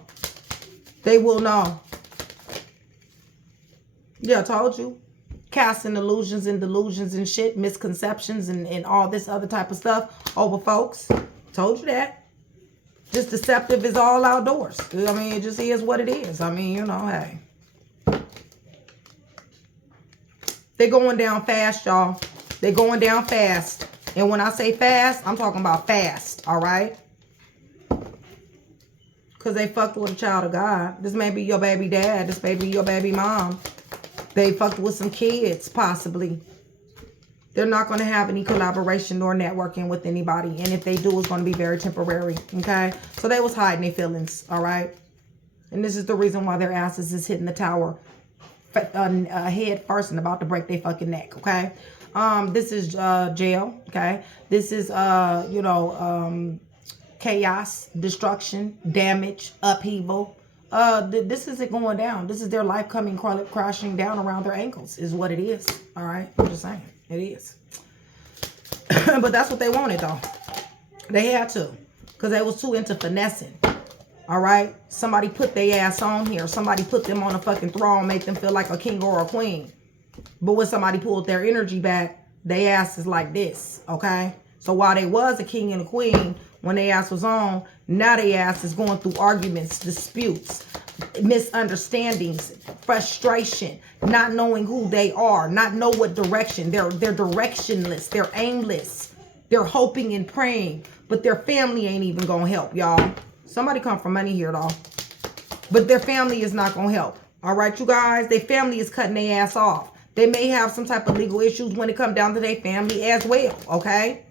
They will know. Yeah, I told you. Casting illusions and delusions and shit, misconceptions and all this other type of stuff over folks. Told you that. Just deceptive is all outdoors. I mean, it just is what it is. I mean, you know, hey. They're going down fast, y'all. They're going down fast. And when I say fast, I'm talking about fast, all right? Because they fucked with a child of God. This may be your baby dad. This may be your baby mom. They fucked with some kids, possibly. They're not going to have any collaboration nor networking with anybody. And if they do, it's going to be very temporary. Okay. So they was hiding their feelings. All right. And this is the reason why their asses is hitting the tower head first and about to break their fucking neck. Okay. This is jail. Okay. This is, you know, chaos, destruction, damage, upheaval. This is it going down. This is their life coming crashing down around their ankles is what it is. All right. I'm just saying. It is. But that's what they wanted, though. They had to. Because they was too into finessing. All right? Somebody put their ass on here. Somebody put them on a fucking throne, make them feel like a king or a queen. But when somebody pulled their energy back, they ass is like this, okay? So while they was a king and a queen, when they ass was on, now they ass is going through arguments, disputes, misunderstandings, frustration, not knowing who they are, not know what direction. They're directionless, they're aimless, they're hoping and praying, but their family ain't even gonna help, y'all. Somebody come for money here, though. But their family is not gonna help. All right, you guys, their family is cutting their ass off. They may have some type of legal issues when it comes down to their family as well, okay?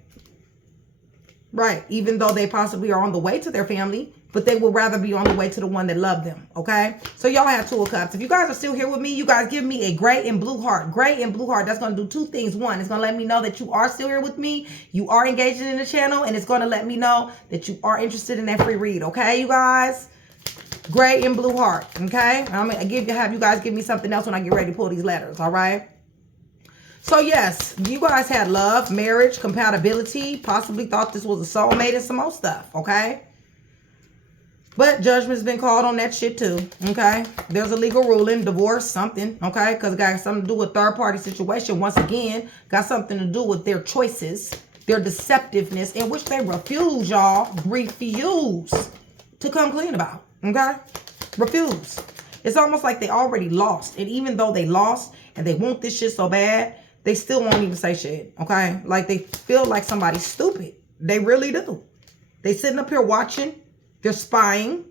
Right, even though they possibly are on the way to their family, but they would rather be on the way to the one that loved them, okay? So y'all have Two of Cups. If you guys are still here with me, you guys give me a gray and blue heart. Gray and blue heart, that's going to do two things. One, it's going to let me know that you are still here with me, you are engaging in the channel, and it's going to let me know that you are interested in that free read, okay, you guys? Gray and blue heart, okay? I'm going to have you guys give me something else when I get ready to pull these letters, all right? So yes, you guys had love, marriage, compatibility, possibly thought this was a soulmate and some more stuff, okay? But judgment's been called on that shit too, okay? There's a legal ruling, divorce, something, okay? Because it got something to do with third-party situation. Once again, got something to do with their choices, their deceptiveness, in which they refuse, y'all, refuse to come clean about, okay? Refuse. It's almost like they already lost. And even though they lost and they want this shit so bad, they still won't even say shit, okay? Like they feel like somebody's stupid. They really do. They sitting up here watching. They're spying.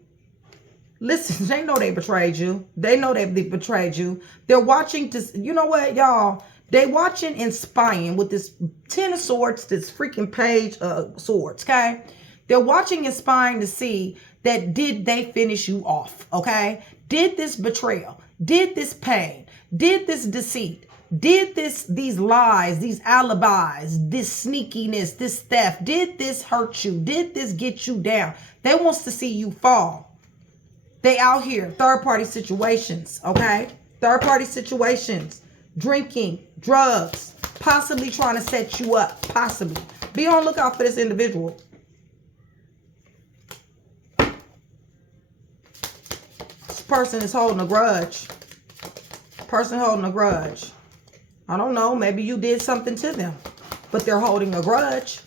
Listen, they know they betrayed you. They know they betrayed you. They're watching to, you know what, y'all? They watching and spying with this 10 of swords, this freaking page of swords, okay? They're watching and spying to see that did they finish you off, okay? Did this betrayal, did this pain, did this deceit, did these lies, these alibis, this sneakiness, this theft, did this hurt you? Did this get you down? They wants to see you fall. They out here, third-party situations, okay? Third-party situations, drinking, drugs, possibly trying to set you up, possibly. Be on the lookout for this individual. This person is holding a grudge. Person holding a grudge. I don't know, maybe you did something to them, but they're holding a grudge.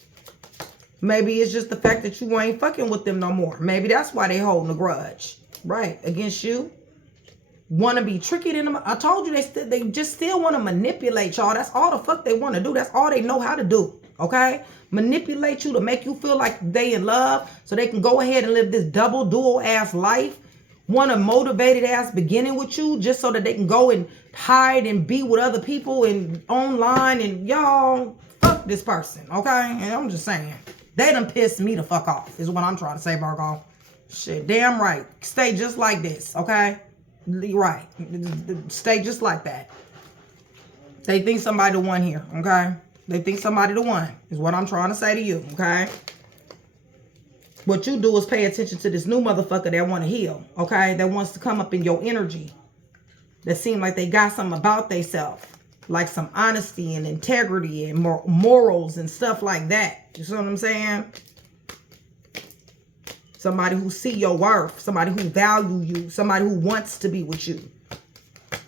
Maybe it's just the fact that you ain't fucking with them no more. Maybe that's why they holding a grudge, right, against you. Want to be tricky to them. I told you they just still want to manipulate y'all. That's all the fuck they want to do. That's all they know how to do, okay? Manipulate you to make you feel like they in love so they can go ahead and live this double, dual ass life. Want a motivated ass beginning with you just so that they can go and hide and be with other people and online, and y'all fuck this person, okay? And I'm just saying, they done pissed me the fuck off is what I'm trying to say, Virgo. Shit, damn right. Stay just like this, okay? Right. Stay just like that. They think somebody the one here, okay? They think somebody the one is what I'm trying to say to you, okay? What you do is pay attention to this new motherfucker that want to heal, okay? That wants to come up in your energy. That seem like they got something about themselves. Like some honesty and integrity and morals and stuff like that. You see what I'm saying? Somebody who see your worth. Somebody who value you. Somebody who wants to be with you.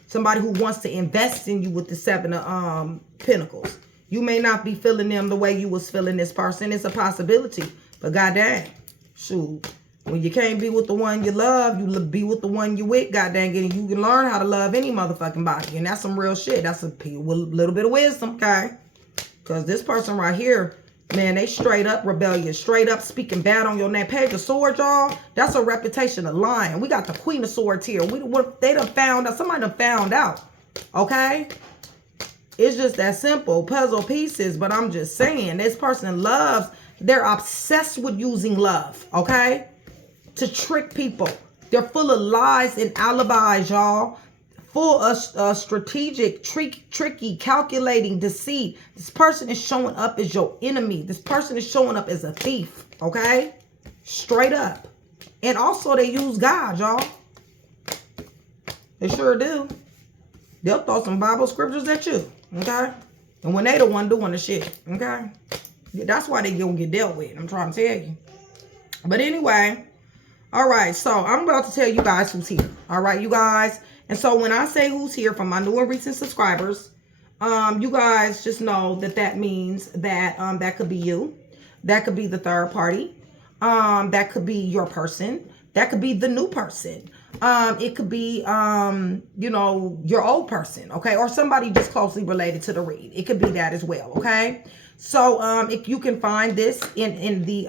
Somebody who wants to invest in you with the 7 of Pentacles. You may not be feeling them the way you was feeling this person. It's a possibility. But goddamn. Shoot, when you can't be with the one you love, you be with the one you with, goddamn it, and you can learn how to love any motherfucking body. And that's some real shit. That's a little bit of wisdom, okay? Because this person right here, man, they straight up rebellious, straight up speaking bad on your name. Page of Swords, y'all, that's a reputation of lying. We got the Queen of Swords here. They done found out, somebody done found out, okay? It's just that simple, puzzle pieces, but I'm just saying, this person loves. They're obsessed with using love, okay? To trick people. They're full of lies and alibis, y'all. Full of strategic, tricky, calculating deceit. This person is showing up as your enemy. This person is showing up as a thief, okay? Straight up. And also they use God, y'all. They sure do. They'll throw some Bible scriptures at you, okay? And when they the one doing the shit, okay? That's why they gonna get dealt with. I'm trying to tell you. But anyway, all right. So I'm about to tell you guys who's here. All right, you guys. And so when I say who's here from my new and recent subscribers, You guys just know that that means that that could be you. That could be the third party. That could be your person. That could be the new person. It could be, you know, your old person, okay? Or somebody just closely related to the read. It could be that as well, okay? So, if you can find this in the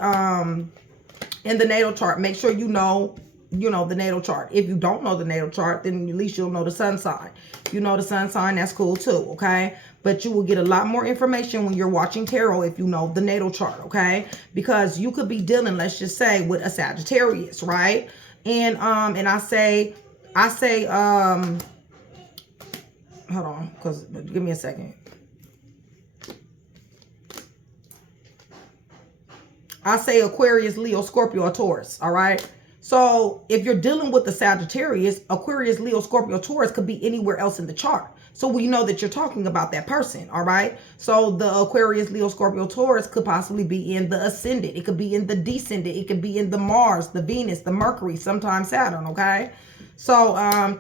natal chart, make sure you know the natal chart. If you don't know the natal chart, then at least you'll know the sun sign. If you know the sun sign, that's cool too, okay? But you will get a lot more information when you're watching tarot if you know the natal chart, okay? Because you could be dealing, let's just say, with a Sagittarius, right? And I say, hold on, because give me a second. I say Aquarius, Leo, Scorpio, or Taurus, all right? So if you're dealing with the Sagittarius, Aquarius, Leo, Scorpio, Taurus could be anywhere else in the chart. So we know that you're talking about that person, all right? So the Aquarius, Leo, Scorpio, Taurus could possibly be in the ascendant. It could be in the descendant. It could be in the Mars, the Venus, the Mercury, sometimes Saturn, okay? So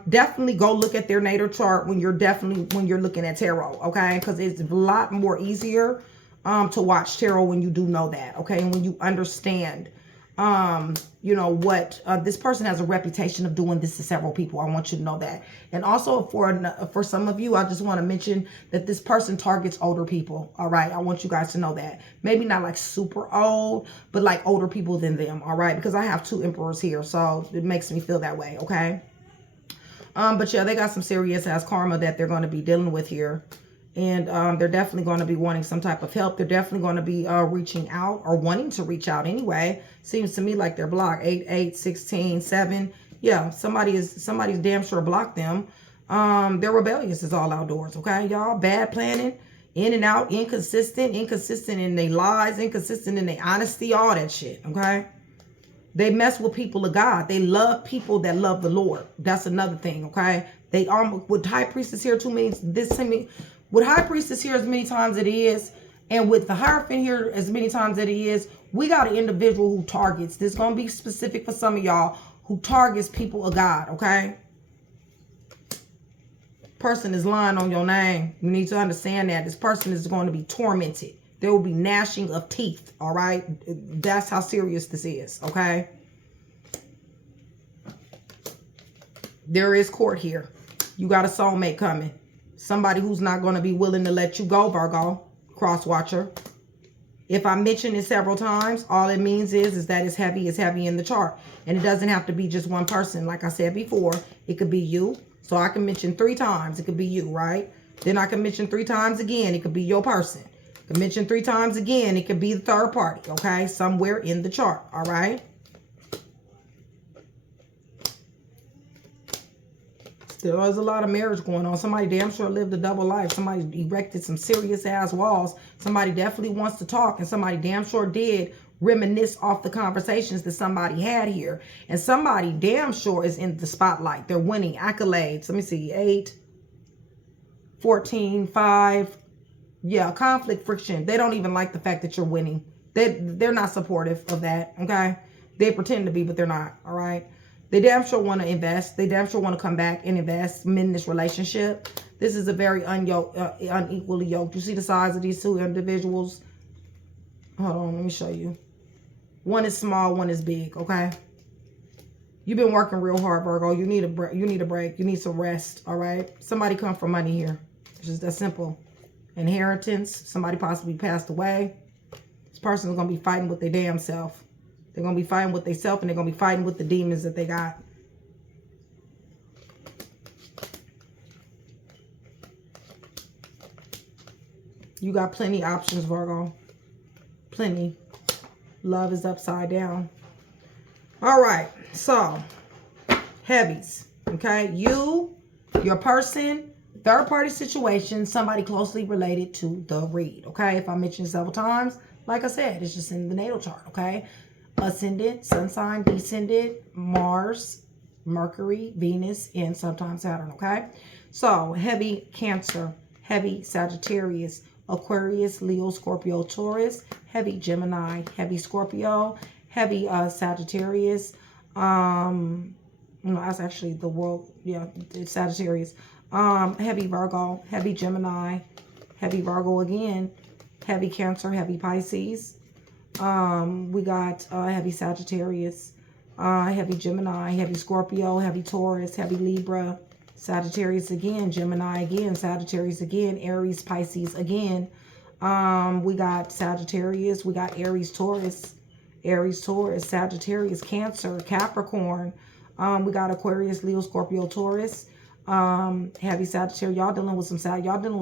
definitely go look at their natal chart when you're looking at tarot, okay? Because it's a lot more easier to watch tarot when you do know that, okay? And when you understand you know what, this person has a reputation of doing this to several people. I want you to know that. And also for some of you, I just want to mention that this person targets older people. All right. I want you guys to know that. Maybe not like super old, but like older people than them. All right. Because I have two emperors here. So it makes me feel that way. Okay. But yeah, they got some serious ass karma that they're going to be dealing with here. And they're definitely going to be wanting some type of help. They're definitely going to be reaching out or wanting to reach out anyway. Seems to me like they're blocked. 8, 8, 16, 7. Yeah, somebody's damn sure blocked them. They're rebellious is all outdoors, okay, y'all? Bad planning, in and out, inconsistent in their lies, inconsistent in their honesty, all that shit, okay? They mess with people of God. They love people that love the Lord. That's another thing, okay? They with High Priestess here with High Priestess here as many times it is, and with the Hierophant here as many times it is, we got an individual who targets. This is going to be specific for some of y'all, who targets people of God, okay? Person is lying on your name. You need to understand that. This person is going to be tormented. There will be gnashing of teeth, all right? That's how serious this is, okay? There is court here. You got a soulmate coming. Somebody who's not going to be willing to let you go, Virgo, cross watcher. If I mention it several times, all it means is that it's heavy in the chart. And it doesn't have to be just one person. Like I said before, it could be you. So I can mention 3 times. It could be you, right? Then I can mention 3 times again. It could be your person. I can mention 3 times again. It could be the third party, okay? Somewhere in the chart, all right? There was a lot of marriage going on. Somebody damn sure lived a double life. Somebody erected some serious ass walls. Somebody definitely wants to talk, and somebody damn sure did reminisce off the conversations that somebody had here. And somebody damn sure is in the spotlight. They're winning accolades. Let me see. 8, 14, 5. Yeah, conflict, friction. They don't even like the fact that you're winning. They're not supportive of that, okay? They pretend to be, but they're not, all right? They damn sure want to invest. They damn sure want to come back and invest in this relationship. This is a very unequally yoked. You see the size of these two individuals? Hold on, let me show you. One is small, one is big, okay? You've been working real hard, Virgo. You need a break. You need a break. You need some rest, all right? Somebody come for money here. It's just that simple. Inheritance. Somebody possibly passed away. This person is going to be fighting with their damn self. They're going to be fighting with themselves, and they're going to be fighting with the demons that they got. You got plenty options, Virgo. Plenty. Love is upside down. All right. So, heavies. Okay. You, your person, third party situation, somebody closely related to the read. Okay. If I mentioned it several times, like I said, it's just in the natal chart. Okay. Ascendant, sun sign, descendant, Mars, Mercury, Venus, and sometimes Saturn, okay? So, heavy Cancer, heavy Sagittarius, Aquarius, Leo, Scorpio, Taurus, heavy Gemini, heavy Scorpio, heavy Sagittarius, no, that's actually the world, yeah, it's Sagittarius, Heavy Virgo, heavy Gemini, heavy Virgo again, heavy Cancer, heavy Pisces. We got heavy Sagittarius, heavy Gemini, heavy Scorpio, heavy Taurus, heavy Libra, Sagittarius again, Gemini again, Sagittarius again, Aries, Pisces again. We got Sagittarius, we got Aries, Taurus, Sagittarius, Cancer, Capricorn. We got Aquarius, Leo, Scorpio, Taurus. Heavy Sagittarius. Y'all dealing with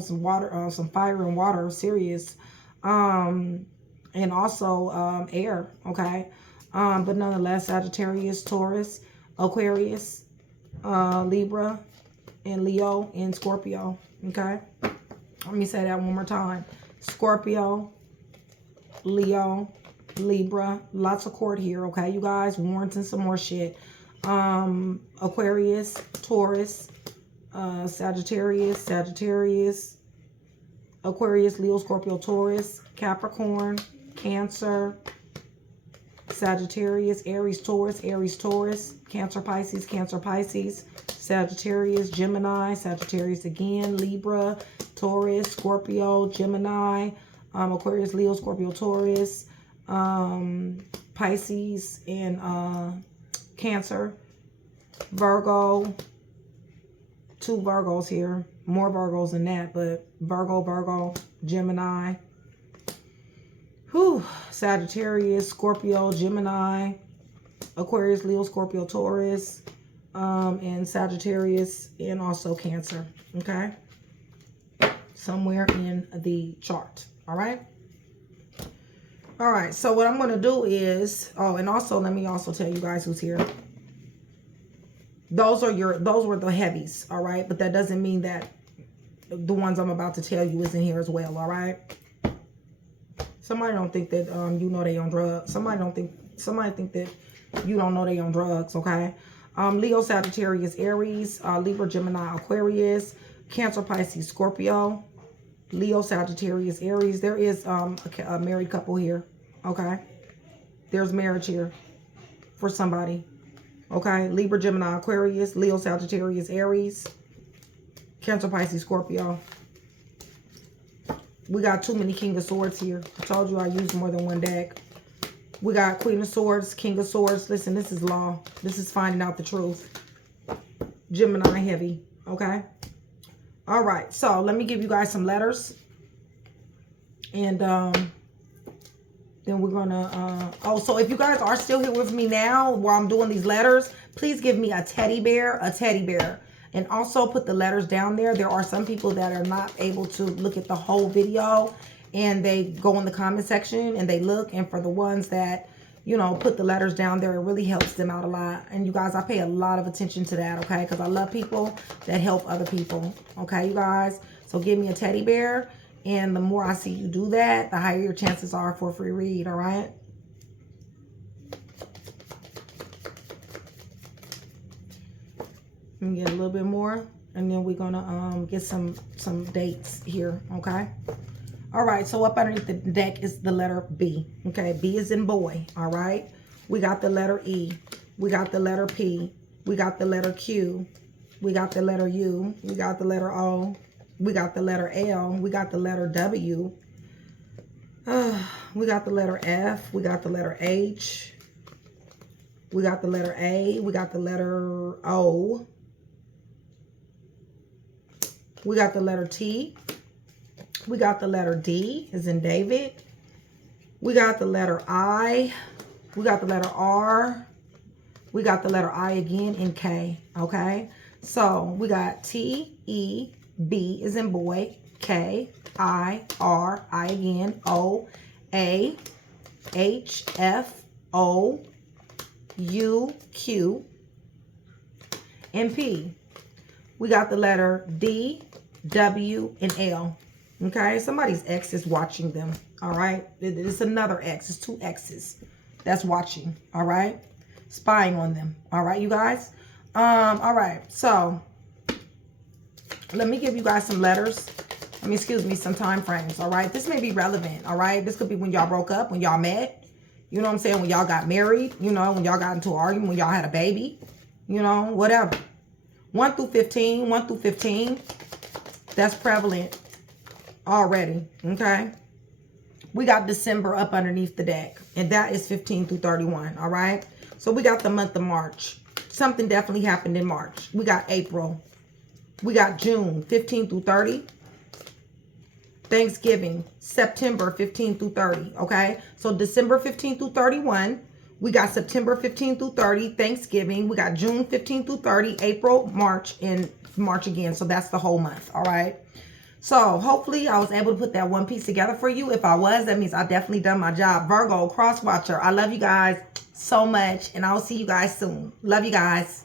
some water, some fire and water, serious. And also air, okay? But nonetheless, Sagittarius, Taurus, Aquarius, Libra, and Leo, and Scorpio, okay? Let me say that one more time. Scorpio, Leo, Libra, lots of court here, okay, you guys? Warrants and some more shit. Aquarius, Taurus, Sagittarius, Aquarius, Leo, Scorpio, Taurus, Capricorn, Cancer, Sagittarius, Aries, Taurus, Cancer, Pisces, Sagittarius, Gemini, Sagittarius again, Libra, Taurus, Scorpio, Gemini, Aquarius, Leo, Scorpio, Taurus, Pisces, and Cancer, Virgo, 2 Virgos here, more Virgos than that, but Virgo, Gemini, Sagittarius, Scorpio, Gemini, Aquarius, Leo, Scorpio, Taurus, and Sagittarius, and also Cancer, okay? Somewhere in the chart, all right? All right, so what I'm going to do is, and also let me also tell you guys who's here. Those were the heavies, all right? But that doesn't mean that the ones I'm about to tell you is in here as well, all right? Somebody don't think that you know they on drugs. Somebody think that you don't know they on drugs, okay? Leo, Sagittarius, Aries, Libra, Gemini, Aquarius, Cancer, Pisces, Scorpio, Leo, Sagittarius, Aries. There is a married couple here, okay? There's marriage here for somebody, okay? Libra, Gemini, Aquarius, Leo, Sagittarius, Aries, Cancer, Pisces, Scorpio. We got too many King of Swords here. I told you I used more than one deck. We got Queen of Swords, King of Swords. Listen, this is law. This is finding out the truth. Gemini heavy, okay? All right, so let me give you guys some letters. And then we're going to... so if you guys are still here with me now while I'm doing these letters, please give me a teddy bear, And also put the letters down there. There are some people that are not able to look at the whole video, and they go in the comment section and they look. And for the ones that, you know, put the letters down there, it really helps them out a lot. And you guys, I pay a lot of attention to that, okay? Because I love people that help other people, okay, you guys? So give me a teddy bear. And the more I see you do that, the higher your chances are for a free read, all right? Let me get a little bit more, and then we're gonna get some dates here, okay? All right, so up underneath the deck is the letter B, okay? B is in boy, all right? We got the letter E, we got the letter P, we got the letter Q, we got the letter U, we got the letter O, we got the letter L, we got the letter W, we got the letter F, we got the letter H, we got the letter A, we got the letter O, we got the letter T. We got the letter D, as in David. We got the letter I. We got the letter R. We got the letter I again in K, okay? So we got T, E, B as in boy, K, I, R, I again, O, A, H, F, O, U, Q, and P. We got the letter D, W, and L. Okay, somebody's ex is watching them. All right, it's another X. It's 2 X's that's watching. All right, spying on them. All right, you guys. All right, so let me give you guys some letters. Excuse me, some time frames. All right, this may be relevant. All right, this could be when y'all broke up, when y'all met. You know what I'm saying? When y'all got married. You know, when y'all got into an argument, when y'all had a baby. You know, whatever. 1 through 15. 1 through 15. That's prevalent already. Okay. We got December up underneath the deck. And that is 15 through 31. All right. So we got the month of March. Something definitely happened in March. We got April. We got June 15 through 30. Thanksgiving, September 15 through 30. Okay. So December 15 through 31. We got September 15 through 30, Thanksgiving. We got June 15 through 30, April, March, and March again. So that's the whole month. All right. So hopefully I was able to put that one piece together for you. If I was, that means I definitely done my job. Virgo, cross watcher. I love you guys so much. And I'll see you guys soon. Love you guys.